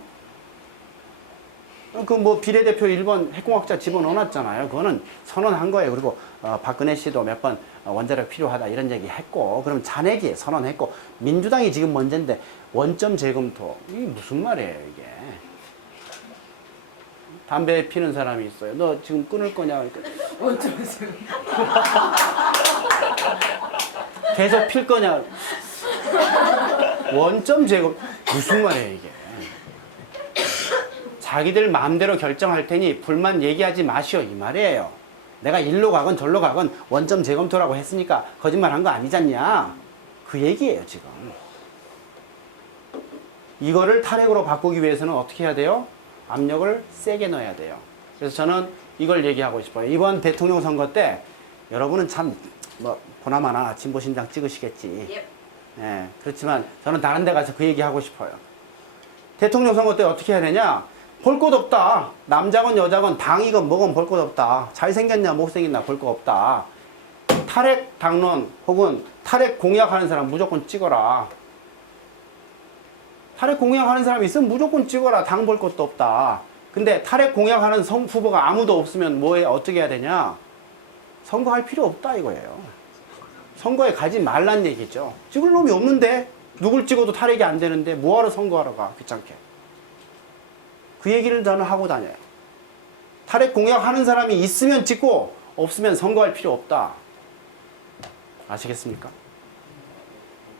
비례대표 1번 핵공학자 집어넣어놨잖아요. 그거는 선언한 거예요. 그리고 박근혜 씨도 몇 번 원자력 필요하다 이런 얘기 했고, 그럼 잔핵이 선언했고, 민주당이 지금 문제인데 원점 재검토. 이게 무슨 말이에요, 이게. 담배 피는 사람이 있어요. 너 지금 끊을 거냐? 원점 재검토. 계속 필 거냐? 원점 재검토. 무슨 말이에요, 이게. 자기들 마음대로 결정할 테니 불만 얘기하지 마시오 이 말이에요. 내가 일로 가건 절로 가건 원점 재검토라고 했으니까 거짓말한 거 아니잖냐. 그 얘기예요 지금. 이거를 탈핵으로 바꾸기 위해서는 어떻게 해야 돼요? 압력을 세게 넣어야 돼요. 그래서 저는 이걸 얘기하고 싶어요. 이번 대통령 선거 때 여러분은 참 보나마나 진보신당 찍으시겠지. 예, 그렇지만 저는 다른 데 가서 그 얘기하고 싶어요. 대통령 선거 때 어떻게 해야 되냐? 볼 것 없다. 남자건 여자건 당이건 뭐건 볼 것 없다. 잘생겼냐 못생겼냐 볼 것 없다. 탈핵 당론 혹은 탈핵 공약하는 사람 무조건 찍어라. 탈핵 공약하는 사람이 있으면 무조건 찍어라. 당 볼 것도 없다. 근데 탈핵 공약하는 후보가 아무도 없으면 어떻게 해야 되냐? 선거할 필요 없다 이거예요. 선거에 가지 말란 얘기죠. 찍을 놈이 없는데 누굴 찍어도 탈핵이 안 되는데 뭐하러 선거하러 가 귀찮게. 그 얘기를 저는 하고 다녀요. 탈핵 공약하는 사람이 있으면 찍고 없으면 선거할 필요 없다. 아시겠습니까?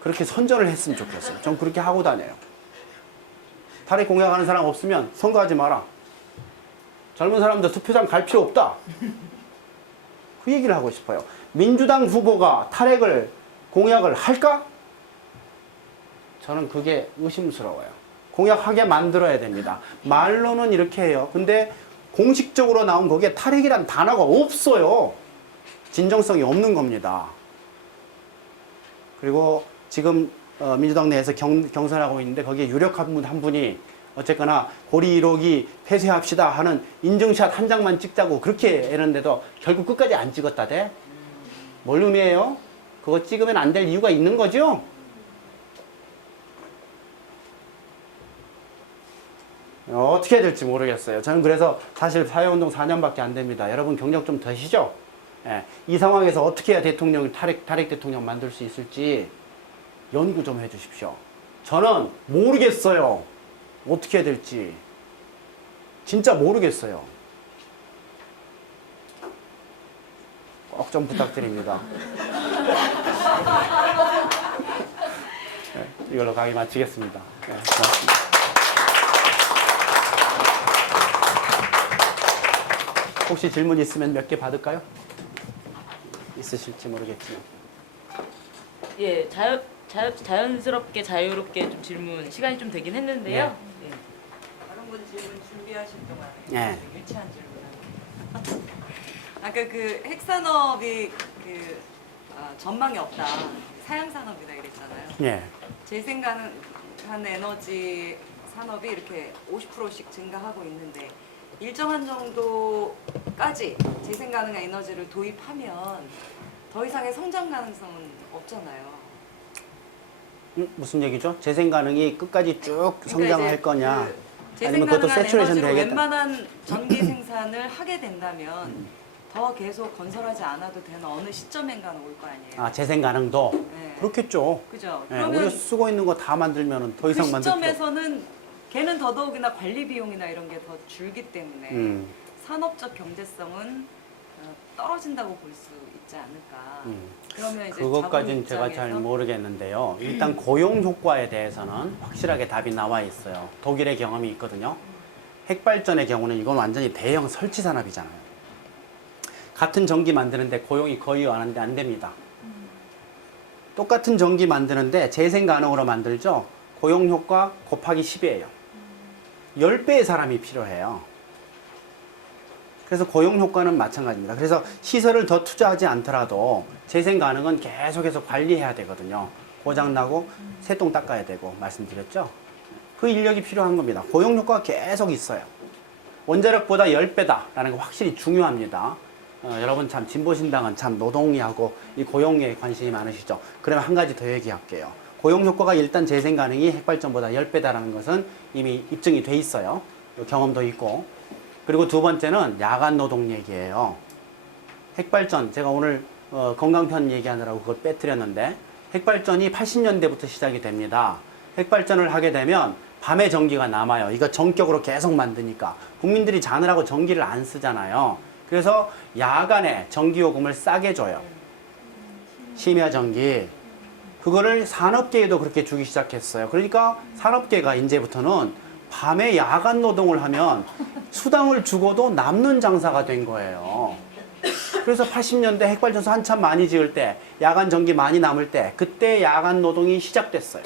그렇게 선전을 했으면 좋겠어요. 전 그렇게 하고 다녀요. 탈핵 공약하는 사람 없으면 선거하지 마라. 젊은 사람들 투표장 갈 필요 없다. 그 얘기를 하고 싶어요. 민주당 후보가 탈핵을 공약을 할까? 저는 그게 의심스러워요. 공약하게 만들어야 됩니다. 말로는 이렇게 해요. 근데 공식적으로 나온 거기에 탈핵이란 단어가 없어요. 진정성이 없는 겁니다. 그리고 지금 민주당 내에서 경선하고 있는데 거기에 유력한 분 한 분이 어쨌거나 고리 1호기 폐쇄합시다 하는 인증샷 한 장만 찍자고 그렇게 했는데도 결국 끝까지 안 찍었다대? 뭘 의미해요? 그거 찍으면 안 될 이유가 있는 거죠? 어떻게 해야 될지 모르겠어요. 저는 그래서 사실 사회운동 4년밖에 안 됩니다. 여러분 경력 좀 되시죠? 예, 이 상황에서 어떻게 해야 대통령을 탈핵 대통령 만들 수 있을지 연구 좀 해주십시오. 저는 모르겠어요. 어떻게 해야 될지. 진짜 모르겠어요. 꼭 좀 부탁드립니다. 예, 이걸로 강의 마치겠습니다. 예, 고맙습니다. 혹시 질문 있으면 몇 개 받을까요? 있으실지 모르겠지만. 예, 자연스럽게 자유롭게 좀 질문 시간이 좀 되긴 했는데요. 네. 다른 분 질문 준비하실 동안에 네. 되게 유치한 질문. 아까 그 핵산업이 전망이 없다. 사양산업이다 이랬잖아요. 예. 재생가능한 에너지 산업이 이렇게 50%씩 증가하고 있는데 일정한 정도까지 재생가능한 에너지를 도입하면 더 이상의 성장 가능성은 없잖아요. 무슨 얘기죠? 재생 가능이 끝까지 쭉 성장할 이제 거냐? 그 아니면 그것도 재생가능한 세츄레이션 에너지로 되겠다? 웬만한 전기 생산을 하게 된다면 더 계속 건설하지 않아도 되는 어느 시점엔가는 올 거 아니에요. 아, 재생 가능도? 네. 그렇겠죠. 그죠? 예, 그러면 우리가 쓰고 있는 거 다 만들면 더 그 이상 만들 필요 없- 시점에서는 걔는 더더욱이나 관리 비용이나 이런 게 더 줄기 때문에 산업적 경제성은 떨어진다고 볼 수 있지 않을까. 그러면 이제 그것까지는 자본 제가 잘 입장에서 모르겠는데요. 일단 고용 효과에 대해서는 확실하게 답이 나와 있어요. 독일의 경험이 있거든요. 핵발전의 경우는 이건 완전히 대형 설치 산업이잖아요. 같은 전기 만드는데 고용이 거의 하는데 안 됩니다. 똑같은 전기 만드는데 재생 가능으로 만들죠. 고용 효과 곱하기 10이에요. 10배의 사람이 필요해요. 그래서 고용 효과는 마찬가지입니다. 그래서 시설을 더 투자하지 않더라도 재생 가능은 계속해서 관리해야 되거든요. 고장나고 새똥 닦아야 되고 말씀드렸죠. 그 인력이 필요한 겁니다. 고용 효과가 계속 있어요. 원자력보다 10배다라는 거 확실히 중요합니다. 여러분 참 진보신당은 참 노동이하고 이 고용에 관심이 많으시죠. 그러면 한 가지 더 얘기할게요. 고용 효과가 일단 재생 가능이 핵발전보다 10배다라는 것은 이미 입증이 돼 있어요. 경험도 있고. 그리고 두 번째는 야간 노동 얘기예요. 핵발전 제가 오늘 건강편 얘기하느라고 그걸 빼뜨렸는데 핵발전이 80년대부터 시작이 됩니다. 핵발전을 하게 되면 밤에 전기가 남아요. 이거 전격으로 계속 만드니까 국민들이 자느라고 전기를 안 쓰잖아요. 그래서 야간에 전기요금을 싸게 줘요. 심야 전기. 그거를 산업계에도 그렇게 주기 시작했어요. 그러니까 산업계가 이제부터는 밤에 야간 노동을 하면 수당을 주고도 남는 장사가 된 거예요. 그래서 80년대 핵발전소 한참 많이 지을 때, 야간 전기 많이 남을 때, 그때 야간 노동이 시작됐어요.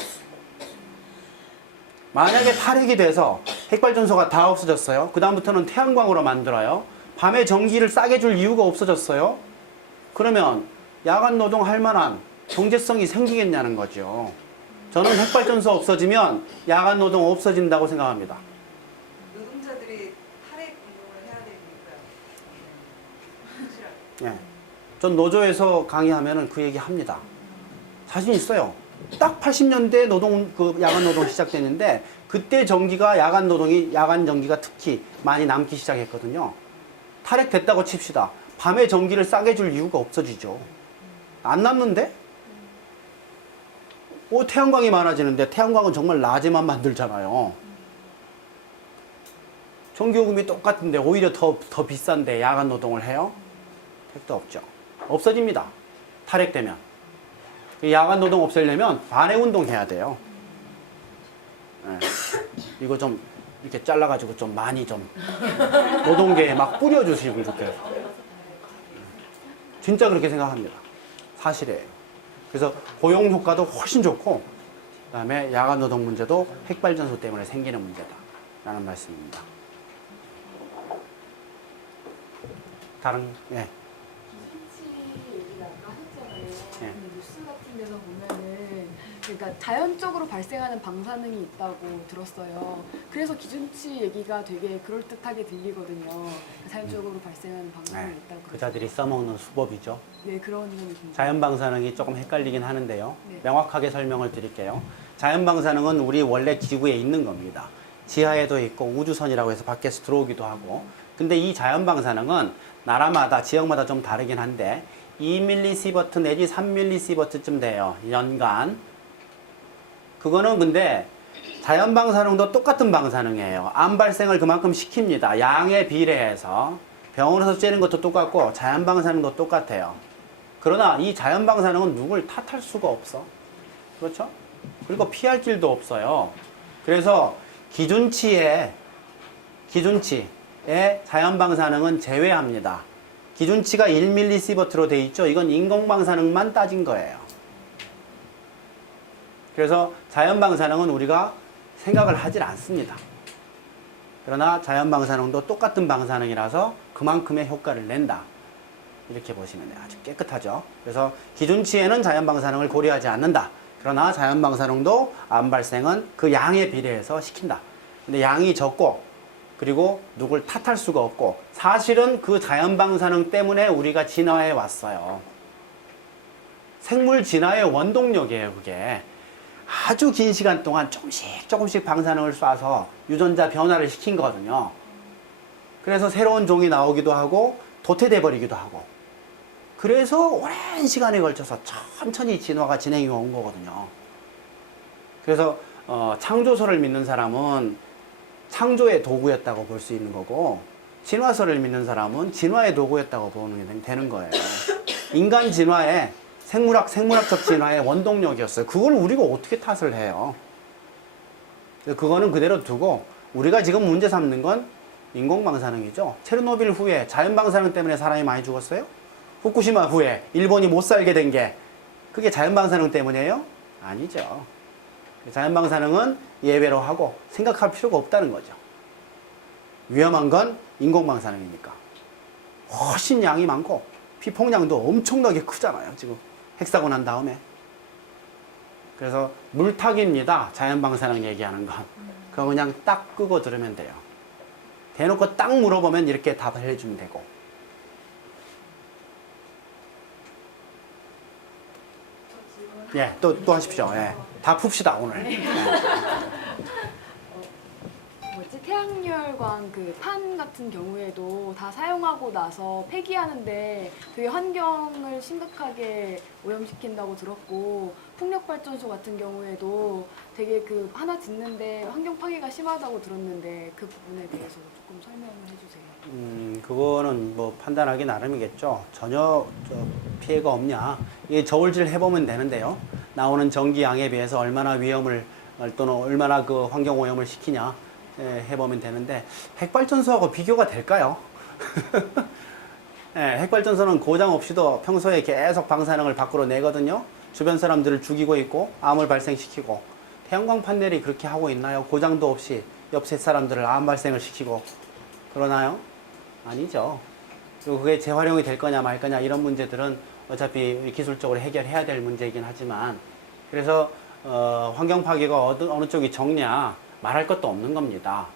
만약에 탈핵이 돼서 핵발전소가 다 없어졌어요. 그 다음부터는 태양광으로 만들어요. 밤에 전기를 싸게 줄 이유가 없어졌어요. 그러면 야간 노동 할 만한 경제성이 생기겠냐는 거죠. 저는 핵발전소 없어지면 야간 노동 없어진다고 생각합니다. 노동자들이 탈핵 운동을 해야 되니까요. 예. 전 노조에서 강의하면은 그 얘기 합니다. 자신 있어요. 딱 80년대 야간 노동 시작됐는데 그때 전기가 야간 전기가 특히 많이 남기 시작했거든요. 탈핵됐다고 칩시다. 밤에 전기를 싸게 줄 이유가 없어지죠. 안 남는데? 태양광이 많아지는데 태양광은 정말 낮에만 만들잖아요. 전기요금이 똑같은데 오히려 더 비싼데 야간 노동을 해요? 택도 없죠. 없어집니다. 탈핵되면. 야간 노동 없애려면 반해운동 해야 돼요. 네. 이거 좀 이렇게 잘라가지고 좀 많이 좀 노동계에 막 뿌려주시면 좋겠어요. 진짜 그렇게 생각합니다. 사실이에요. 그래서 고용 효과도 훨씬 좋고, 그 다음에 야간 노동 문제도 핵발전소 때문에 생기는 문제다라는 말씀입니다. 다른, 예. 기준치 얘기를 아까 하셨잖아요. 예. 근데 뉴스 같은 데서 보면은 그러니까 자연적으로 발생하는 방사능이 있다고 들었어요. 그래서 기준치 얘기가 되게 그럴듯하게 들리거든요. 자연적으로 발생하는 방사능이 있다고. 그자들이 써먹는 수법이죠. 네, 그런 느낌. 자연방사능이 조금 헷갈리긴 하는데요. 네. 명확하게 설명을 드릴게요. 자연방사능은 우리 원래 지구에 있는 겁니다. 지하에도 있고 우주선이라고 해서 밖에서 들어오기도 하고. 근데 이 자연방사능은 나라마다 지역마다 좀 다르긴 한데 2mSv 내지 3mSv쯤 돼요. 연간. 그거는 근데 자연방사능도 똑같은 방사능이에요. 암 발생을 그만큼 시킵니다. 양에 비례해서. 병원에서 쬐는 것도 똑같고 자연방사능도 똑같아요. 그러나 이 자연방사능은 누굴 탓할 수가 없어. 그렇죠? 그리고 피할 길도 없어요. 그래서 기준치에 자연방사능은 제외합니다. 기준치가 1mSv로 돼 있죠. 이건 인공방사능만 따진 거예요. 그래서 자연방사능은 우리가 생각을 하질 않습니다. 그러나 자연방사능도 똑같은 방사능이라서 그만큼의 효과를 낸다. 이렇게 보시면 돼요. 아주 깨끗하죠. 그래서 기준치에는 자연방사능을 고려하지 않는다. 그러나 자연방사능도 암 발생은 그 양에 비례해서 시킨다. 근데 양이 적고 그리고 누굴 탓할 수가 없고 사실은 그 자연방사능 때문에 우리가 진화해 왔어요. 생물 진화의 원동력이에요, 그게. 아주 긴 시간 동안 조금씩 방사능을 쏴서 유전자 변화를 시킨 거거든요. 그래서 새로운 종이 나오기도 하고 도태돼 버리기도 하고. 그래서 오랜 시간에 걸쳐서 천천히 진화가 진행이 온 거거든요. 그래서 창조설을 믿는 사람은 창조의 도구였다고 볼 수 있는 거고 진화설을 믿는 사람은 진화의 도구였다고 보는 게 되는 거예요. 인간 진화의 생물학적 진화의 원동력이었어요. 그걸 우리가 어떻게 탓을 해요? 그거는 그대로 두고 우리가 지금 문제 삼는 건 인공방사능이죠. 체르노빌 후에 자연방사능 때문에 사람이 많이 죽었어요? 후쿠시마 후에 일본이 못 살게 된 게 그게 자연방사능 때문이에요? 아니죠. 자연방사능은 예외로 하고 생각할 필요가 없다는 거죠. 위험한 건 인공방사능이니까. 훨씬 양이 많고 피폭량도 엄청나게 크잖아요. 지금 핵사고 난 다음에. 그래서 물타기입니다. 자연방사능 얘기하는 건. 그거 그냥 딱 끄고 들으면 돼요. 대놓고 딱 물어보면 이렇게 답을 해주면 되고. 예, 또 하십시오. 예. 다 풉시다, 오늘. 예. 뭐지 태양열광 그 판 같은 경우에도 다 사용하고 나서 폐기하는데 되게 환경을 심각하게 오염시킨다고 들었고 풍력발전소 같은 경우에도 되게 그 하나 짓는데 환경 파괴가 심하다고 들었는데 그 부분에 대해서 조금 설명을 해주세요. 그거는 뭐 판단하기 나름이겠죠. 전혀 피해가 없냐. 이게 저울질 해보면 되는데요. 나오는 전기양에 비해서 얼마나 위험을 또는 얼마나 그 환경 오염을 시키냐. 해보면 되는데 핵발전소하고 비교가 될까요? 예, 핵발전소는 고장 없이도 평소에 계속 방사능을 밖으로 내거든요. 주변 사람들을 죽이고 있고 암을 발생시키고 태양광 판넬이 그렇게 하고 있나요? 고장도 없이 옆세 사람들을 암 발생을 시키고 그러나요? 아니죠. 그리고 그게 재활용이 될 거냐 말 거냐 이런 문제들은 어차피 기술적으로 해결해야 될 문제이긴 하지만 그래서 환경 파괴가 어느 쪽이 적냐 말할 것도 없는 겁니다.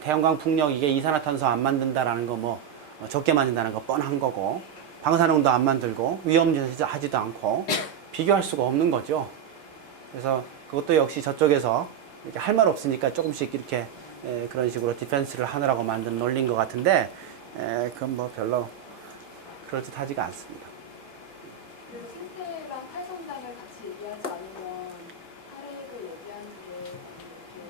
태양광 풍력 이게 이산화탄소 안 만든다라는 거 뭐 적게 만든다는 거 뻔한 거고 방사능도 안 만들고 위험하지도 않고 비교할 수가 없는 거죠. 그래서 그것도 역시 저쪽에서 이렇게 할 말 없으니까 조금씩 이렇게 그런 식으로 디펜스를 하느라고 만든 논리인 것 같은데 그건 뭐 별로 그럴듯하지가 않습니다. 그 생태랑 탈성장을 같이 얘기하지 않으면 탈핵을 얘기하는 게 이렇게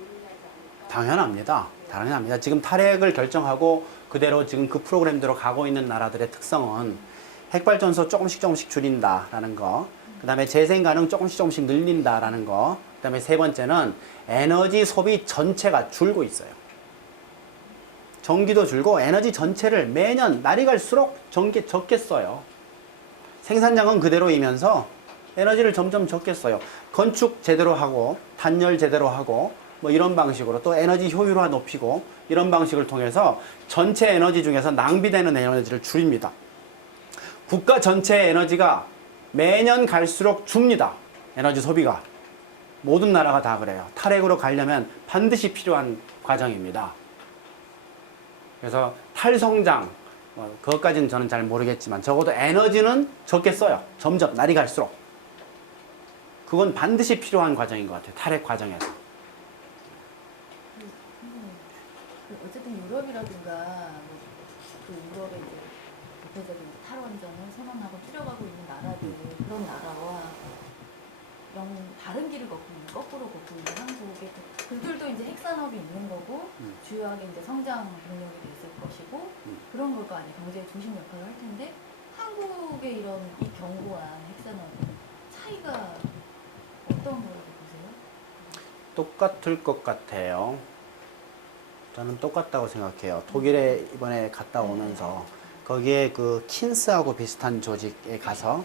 논의하지 않을까? 당연합니다. 당연합니다. 지금 탈핵을 결정하고 그대로 지금 그 프로그램대로 가고 있는 나라들의 특성은 핵발전소 조금씩 줄인다라는 거, 그 다음에 재생 가능 조금씩 늘린다라는 거, 그 다음에 세 번째는 에너지 소비 전체가 줄고 있어요. 전기도 줄고 에너지 전체를 매년 날이 갈수록 적게 써요. 생산량은 그대로이면서 에너지를 점점 적게 써요. 건축 제대로 하고 단열 제대로 하고 뭐 이런 방식으로 또 에너지 효율화 높이고 이런 방식을 통해서 전체 에너지 중에서 낭비되는 에너지를 줄입니다. 국가 전체의 에너지가 매년 갈수록 줍니다. 에너지 소비가. 모든 나라가 다 그래요. 탈핵으로 가려면 반드시 필요한 과정입니다. 그래서 탈성장, 그것까지는 저는 잘 모르겠지만 적어도 에너지는 적게 써요. 점점 날이 갈수록. 그건 반드시 필요한 과정인 것 같아요. 탈핵 과정에서. 어쨌든 유럽이라든가 그 유럽의 이제 대표적인 탈원전을 선언하고 줄여가고 있는 나라들 그런 나라와 다른 길을 거꾸로 걷고 있는 한국에 그들도 이제 핵산업이 있는 거고 주요하게 이제 성장 동력이 있을 것이고 그런 걸 거 아니에요. 경제의 중심 역할을 할 텐데 한국의 이런 이 견고한 핵산업 차이가 어떤 거라고 보세요? 똑같을 것 같아요. 저는 똑같다고 생각해요. 독일에 이번에 갔다 오면서 거기에 그 킨스하고 비슷한 조직에 가서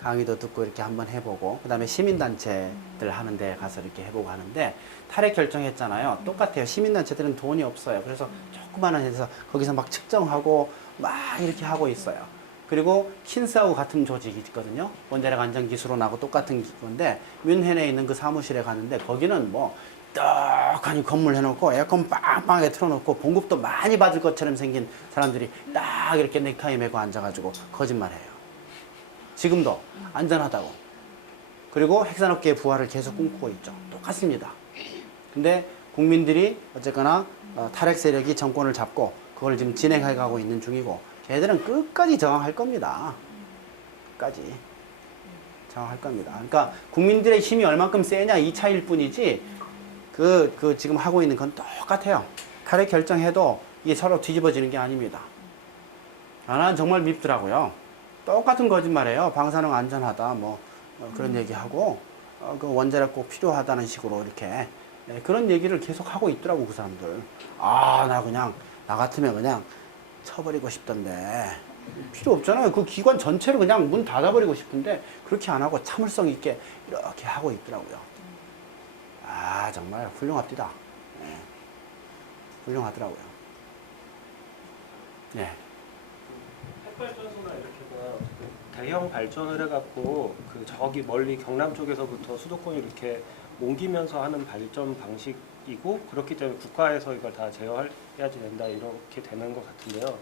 강의도 듣고 이렇게 한번 해보고 그 다음에 시민단체들 하는 데 가서 이렇게 해보고 하는데 탈핵 결정했잖아요. 똑같아요. 시민단체들은 돈이 없어요. 그래서 조그마한 데서 거기서 막 측정하고 막 이렇게 하고 있어요. 그리고 킨스하고 같은 조직이 있거든요. 원자력 안전기술원하고 똑같은 건데 뮌헨에 있는 그 사무실에 갔는데 거기는 뭐 떡하니 건물 해놓고 에어컨 빵빵하게 틀어놓고 봉급도 많이 받을 것처럼 생긴 사람들이 딱 이렇게 넥타이 메고 앉아가지고 거짓말해요. 지금도 안전하다고. 그리고 핵산업계의 부활을 계속 꿈꾸고 있죠. 똑같습니다. 근데 국민들이 어쨌거나 탈핵 세력이 정권을 잡고 그걸 지금 진행해가고 있는 중이고 걔들은 끝까지 저항할 겁니다. 끝까지 저항할 겁니다. 그러니까 국민들의 힘이 얼만큼 세냐 이 차이일 뿐이지 그 지금 하고 있는 건 똑같아요. 탈핵 결정해도 이게 서로 뒤집어지는 게 아닙니다. 나는 정말 밉더라고요. 똑같은 거짓말이에요. 방사능 안전하다 뭐 그런 얘기하고 그 원자력 꼭 필요하다는 식으로 이렇게 그런 얘기를 계속 하고 있더라고 그 사람들. 나 같으면 그냥 쳐버리고 싶던데 필요 없잖아요. 그 기관 전체를 그냥 문 닫아버리고 싶은데 그렇게 안 하고 참을성 있게 이렇게 하고 있더라고요. 정말 훌륭합니다. 훌륭하더라고요. 네. 핵발전소나 이렇게가 대형 발전을 해갖고 그 저기 멀리 경남 쪽에서부터 수도권이 이렇게 옮기면서 하는 발전 방식이고 그렇기 때문에 국가에서 이걸 다 제어해야지 된다 이렇게 되는 것 같은데요.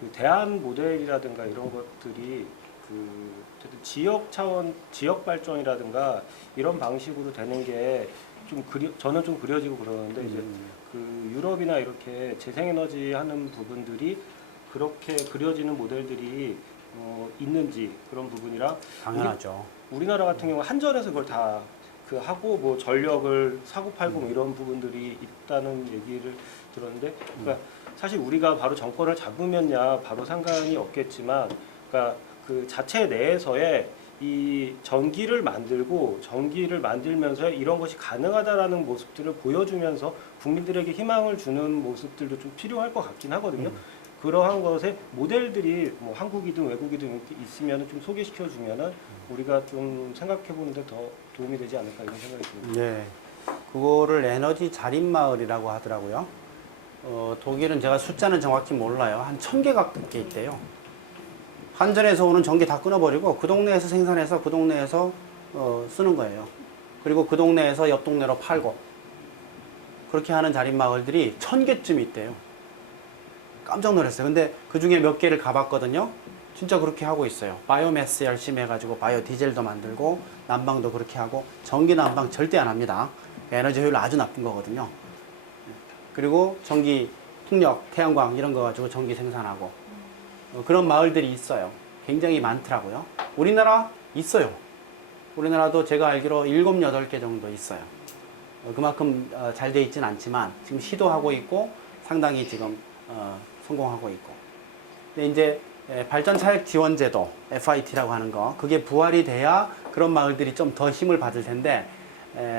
그 대안 모델이라든가 이런 것들이 그 지역 차원 지역 발전이라든가 이런 방식으로 되는 게 좀 저는 좀 그려지고 그러는데 이제 그 유럽이나 이렇게 재생에너지 하는 부분들이 그렇게 그려지는 모델들이 있는지 그런 부분이랑 당연하죠. 우리나라 같은 경우 한전에서 그걸 다 그 하고 뭐 전력을 사고 팔고 뭐 이런 부분들이 있다는 얘기를 들었는데 그러니까 사실 우리가 바로 정권을 잡으면야 바로 상관이 없겠지만 그러니까 그 자체 내에서의 이 전기를 만들면서 이런 것이 가능하다라는 모습들을 보여주면서 국민들에게 희망을 주는 모습들도 좀 필요할 것 같긴 하거든요. 그러한 것에 모델들이 뭐 한국이든 외국이든 이렇게 있으면 좀 소개시켜 주면은 우리가 좀 생각해 보는데 더 도움이 되지 않을까 이런 생각이 듭니다. 네. 그거를 에너지 자립마을이라고 하더라고요. 독일은 제가 숫자는 정확히 몰라요. 한 1000개 가깝게 있대요. 한전에서 오는 전기 다 끊어버리고 그 동네에서 생산해서 그 동네에서 쓰는 거예요. 그리고 그 동네에서 옆 동네로 팔고 그렇게 하는 자립마을들이 1000개쯤 있대요. 깜짝 놀랐어요. 근데 그 중에 몇 개를 가봤거든요. 진짜 그렇게 하고 있어요. 바이오매스 열심히 해가지고 바이오 디젤도 만들고 난방도 그렇게 하고 전기 난방 절대 안 합니다. 에너지 효율 아주 나쁜 거거든요. 그리고 전기 풍력, 태양광 이런 거 가지고 전기 생산하고 그런 마을들이 있어요. 굉장히 많더라고요. 우리나라 있어요. 우리나라도 제가 알기로 7, 8개 정도 있어요. 그만큼 잘 돼 있진 않지만 지금 시도하고 있고 상당히 지금 성공하고 있고. 근데 이제 발전 차액 지원 제도 FIT라고 하는 거 그게 부활이 돼야 그런 마을들이 좀 더 힘을 받을 텐데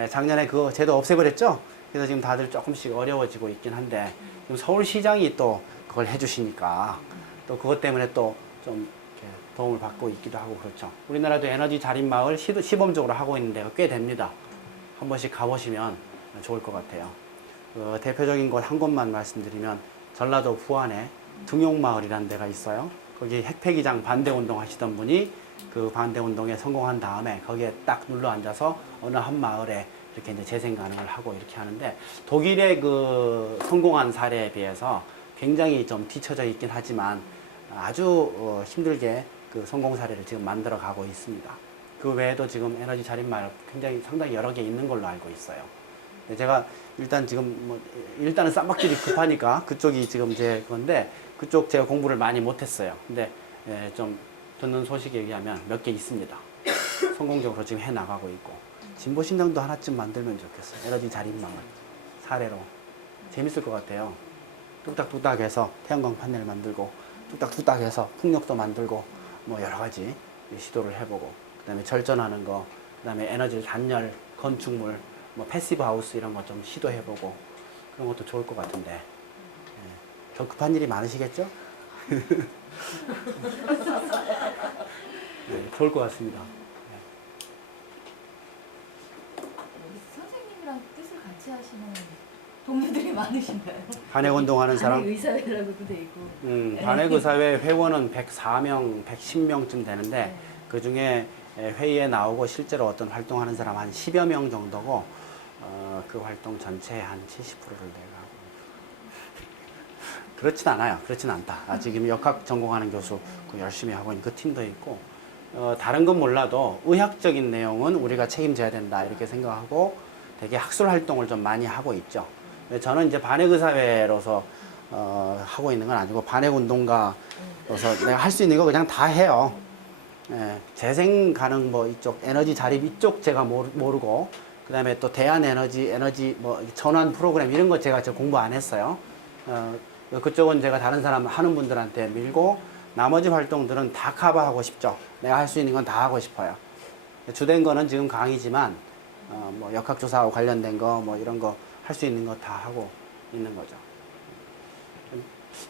작년에 그 제도 없애버렸죠. 그래서 지금 다들 조금씩 어려워지고 있긴 한데 지금 서울시장이 또 그걸 해주시니까 또 그것 때문에 또 좀 도움을 받고 있기도 하고 그렇죠. 우리나라도 에너지 자립 마을 시범적으로 하고 있는 데가 꽤 됩니다. 한 번씩 가보시면 좋을 것 같아요. 대표적인 곳 한 곳만 말씀드리면 전라도 부안에 등용마을이라는 데가 있어요. 거기 핵폐기장 반대운동 하시던 분이 그 반대운동에 성공한 다음에 거기에 딱 눌러 앉아서 어느 한 마을에 이렇게 이제 재생 가능을 하고 이렇게 하는데 독일의 그 성공한 사례에 비해서 굉장히 좀 뒤처져 있긴 하지만 아주 힘들게 그 성공 사례를 지금 만들어 가고 있습니다. 그 외에도 지금 에너지 자립마을 굉장히 상당히 여러 개 있는 걸로 알고 있어요. 제가 일단 지금 일단은 쌈박질이 급하니까 그쪽이 지금 제 건데 그쪽 제가 공부를 많이 못했어요. 근데 좀 듣는 소식에 의하면 몇 개 있습니다. 성공적으로 지금 해 나가고 있고 진보신당도 하나쯤 만들면 좋겠어요. 에너지 자립마을 사례로 재밌을 것 같아요. 뚝딱뚝딱 해서 태양광 판넬 만들고 뚝딱뚝딱 해서 풍력도 만들고 뭐 여러 가지 시도를 해보고 그다음에 절전하는 거 그다음에 에너지 단열 건축물 뭐 패시브 하우스 이런 거 좀 시도해보고 그런 것도 좋을 것 같은데 더 급한 일이 많으시겠죠? 네, 좋을 것 같습니다. 선생님이랑 뜻을 같이 하시는 동료들이 많으신가요? 반핵운동하는 사람? 의사회라고도 돼 있고. 반핵의사회 회원은 104명, 110명쯤 되는데 네. 그 중에 회의에 나오고 실제로 어떤 활동하는 사람 한 10여 명 정도고 그 활동 전체의 한 70%를 내가 하고 그렇진 않아요. 그렇진 않다. 지금 역학 전공하는 교수 열심히 하고 있는 그 팀도 있고 다른 건 몰라도 의학적인 내용은 우리가 책임져야 된다 이렇게 생각하고 되게 학술 활동을 좀 많이 하고 있죠. 저는 이제 반핵의사회로서 하고 있는 건 아니고 반핵운동가로서 내가 할 수 있는 거 그냥 다 해요. 재생 가능 뭐 이쪽 에너지 자립 이쪽 제가 모르고 그다음에 또 대한 에너지 뭐 전환 프로그램 이런 거 제가 공부 안 했어요. 그쪽은 제가 다른 사람 하는 분들한테 밀고 나머지 활동들은 다 커버하고 싶죠. 내가 할 수 있는 건 다 하고 싶어요. 주된 거는 지금 강의지만 뭐 역학조사하고 관련된 거 뭐 이런 거 할 수 있는 거 다 하고 있는 거죠.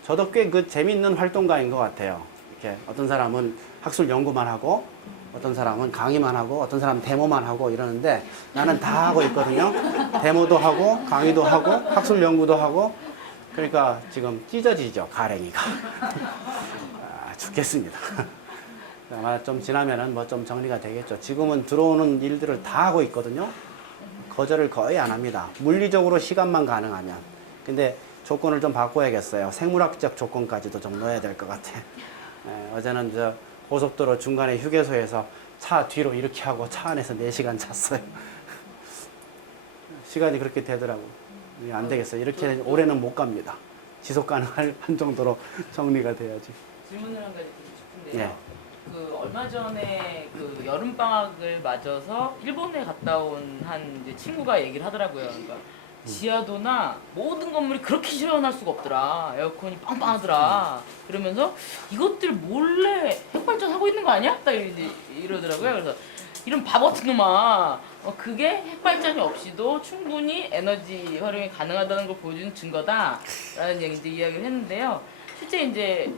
저도 꽤 그 재미있는 활동가인 것 같아요. 이렇게 어떤 사람은 학술 연구만 하고 어떤 사람은 강의만 하고 어떤 사람은 데모만 하고 이러는데 나는 다 하고 있거든요. 데모도 하고 강의도 하고 학술 연구도 하고 그러니까 지금 찢어지죠 가랭이가. 죽겠습니다. 아마 좀 지나면은 뭐 좀 정리가 되겠죠. 지금은 들어오는 일들을 다 하고 있거든요. 거절을 거의 안 합니다. 물리적으로 시간만 가능하면. 근데 조건을 좀 바꿔야겠어요. 생물학적 조건까지도 좀 넣어야 될 것 같아. 어제는 저 고속도로 중간에 휴게소에서 차 뒤로 이렇게 하고 차 안에서 4시간 잤어요. 시간이 그렇게 되더라고. 안 되겠어요. 이렇게 올해는 못 갑니다. 지속 가능할 한 정도로 정리가 돼야지. 질문을 한 가지 드리고 싶은데요. 예. 그 얼마 전에 그 여름 방학을 맞아서 일본에 갔다 온 한 이제 친구가 얘기를 하더라고요. 그러니까 지하도나 모든 건물이 그렇게 시원할 수가 없더라. 에어컨이 빵빵하더라. 그러면서 이것들 몰래 핵발전 하고 있는 거 아니야? 딱 이러더라고요. 그래서 이런 바보 같은 놈아. 그게 핵발전이 없이도 충분히 에너지 활용이 가능하다는 걸 보여주는 증거다라는 이제 이야기를 했는데요. 실제 이제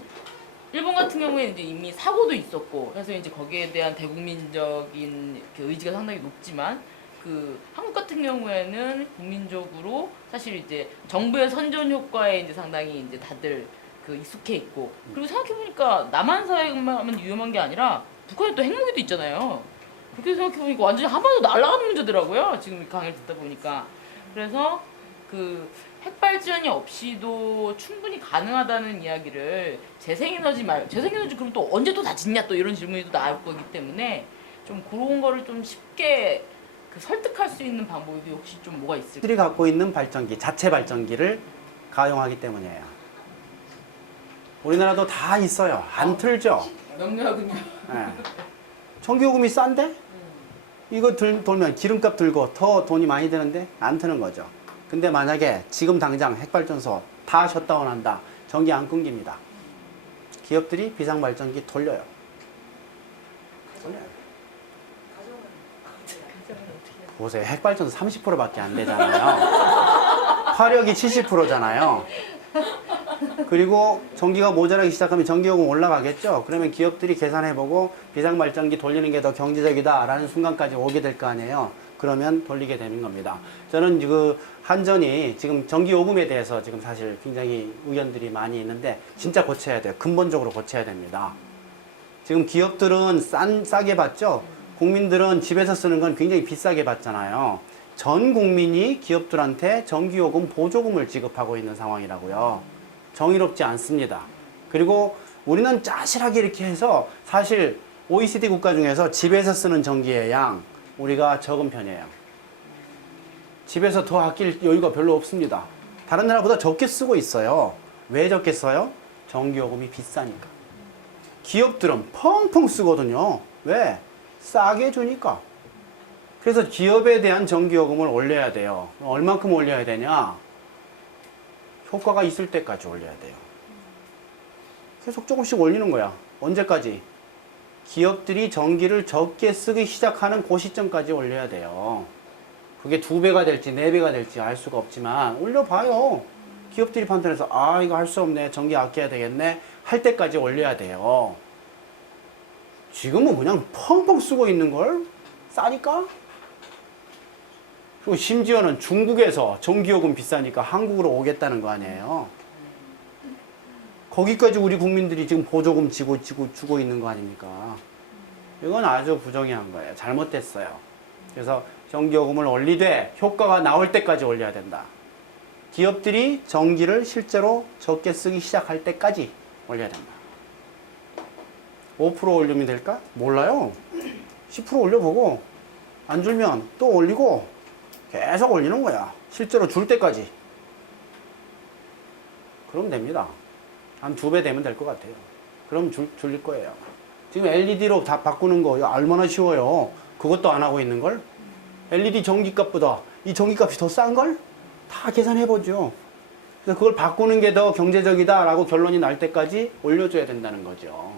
일본 같은 경우에 이제 이미 사고도 있었고, 그래서 이제 거기에 대한 대국민적인 그 의지가 상당히 높지만, 그 한국 같은 경우에는 국민적으로 사실 이제 정부의 선전 효과에 이제 상당히 이제 다들 그 익숙해 있고, 그리고 생각해 보니까 남한 사회만 하면 위험한 게 아니라 북한에 또 핵무기도 있잖아요. 그렇게 생각해 보니까 완전히 한반도 날아가는 문제더라고요. 지금 강의를 듣다 보니까. 그래서 그 핵발전이 없이도 충분히 가능하다는 이야기를 재생에너지 그럼 또 언제 또 다 짓냐 또 이런 질문이 또 나올 거기 때문에 좀 그런 거를 좀 쉽게 그 설득할 수 있는 방법이 혹시 좀 뭐가 있을까요? 들이 갖고 있는 발전기, 자체 발전기를 가용하기 때문이에요. 우리나라도 다 있어요. 안 틀죠. 명료하군요. 예. 전기요금이 싼데? 이거 돌면 기름값 들고 더 돈이 많이 드는데 안 트는 거죠. 근데 만약에 지금 당장 핵발전소 다 셧다운한다. 전기 안 끊깁니다. 기업들이 비상발전기 돌려요. 보세요. 핵발전소 30%밖에 안 되잖아요. 화력이 70%잖아요. 그리고 전기가 모자라기 시작하면 전기요금 올라가겠죠. 그러면 기업들이 계산해보고 비상발전기 돌리는 게 더 경제적이다라는 순간까지 오게 될 거 아니에요. 그러면 돌리게 되는 겁니다. 저는 그 한전이 지금 전기요금에 대해서 지금 사실 굉장히 의견들이 많이 있는데 진짜 고쳐야 돼요. 근본적으로 고쳐야 됩니다. 지금 기업들은 싸게 받죠. 국민들은 집에서 쓰는 건 굉장히 비싸게 받잖아요. 전 국민이 기업들한테 전기요금 보조금을 지급하고 있는 상황이라고요. 정의롭지 않습니다. 그리고 우리는 짜실하게 이렇게 해서 사실 OECD 국가 중에서 집에서 쓰는 전기의 양 우리가 적은 편이에요. 집에서 더 아낄 여유가 별로 없습니다. 다른 나라보다 적게 쓰고 있어요. 왜 적게 써요? 전기요금이 비싸니까. 기업들은 펑펑 쓰거든요. 왜? 싸게 주니까. 그래서 기업에 대한 전기요금을 올려야 돼요. 얼만큼 올려야 되냐? 효과가 있을 때까지 올려야 돼요. 계속 조금씩 올리는 거야. 언제까지? 기업들이 전기를 적게 쓰기 시작하는 그 시점까지 올려야 돼요. 그게 2배가 될지 4배가 될지 알 수가 없지만 올려봐요. 기업들이 판단해서 아 이거 할 수 없네. 전기 아껴야 되겠네. 할 때까지 올려야 돼요. 지금은 그냥 펑펑 쓰고 있는 걸 싸니까. 그리고 심지어는 중국에서 전기요금 비싸니까 한국으로 오겠다는 거 아니에요. 거기까지 우리 국민들이 지금 보조금 주고 있는 거 아닙니까? 이건 아주 부정의한 거예요. 잘못됐어요. 그래서 전기요금을 올리되 효과가 나올 때까지 올려야 된다. 기업들이 전기를 실제로 적게 쓰기 시작할 때까지 올려야 된다. 5% 올리면 될까? 몰라요. 10% 올려보고 안 줄면 또 올리고 계속 올리는 거야. 실제로 줄 때까지. 그럼 됩니다. 한 2배 되면 될 것 같아요. 그럼 줄릴 거예요. 지금 LED로 다 바꾸는 거 얼마나 쉬워요. 그것도 안 하고 있는 걸. LED 전기값보다 이 전기값이 더 싼 걸? 다 계산해보죠. 그래서 그걸 바꾸는 게 더 경제적이다라고 결론이 날 때까지 올려줘야 된다는 거죠.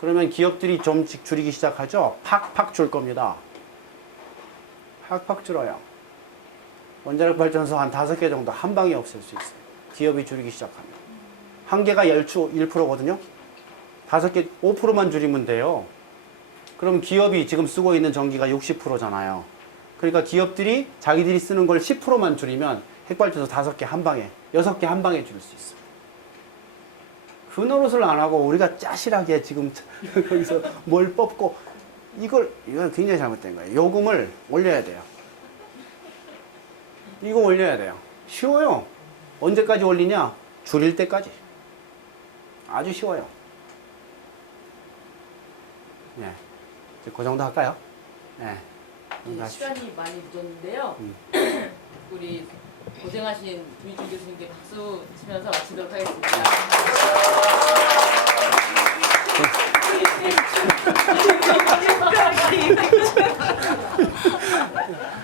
그러면 기업들이 좀씩 줄이기 시작하죠. 팍팍 줄 겁니다. 팍팍 줄어요. 원자력 발전소 한 5개 정도 한 방에 없앨 수 있어요. 기업이 줄이기 시작하면. 한 개가 1%거든요. 5개 5%만 줄이면 돼요. 그럼 기업이 지금 쓰고 있는 전기가 60%잖아요. 그러니까 기업들이 자기들이 쓰는 걸 10%만 줄이면 핵발전소 5개 한 방에, 6개 한 방에 줄일 수 있어요. 그 노릇을 안 하고 우리가 짜실하게 지금 거기서 뭘 뽑고 이건 굉장히 잘못된 거예요. 요금을 올려야 돼요. 이거 올려야 돼요. 쉬워요. 언제까지 올리냐? 줄일 때까지. 아주 쉬워요. 네. 이제 그 정도 할까요? 네. 예, 시간이 많이 늦었는데요. 우리 고생하신 주희준 교수님께 박수 치면서 마치도록 하겠습니다.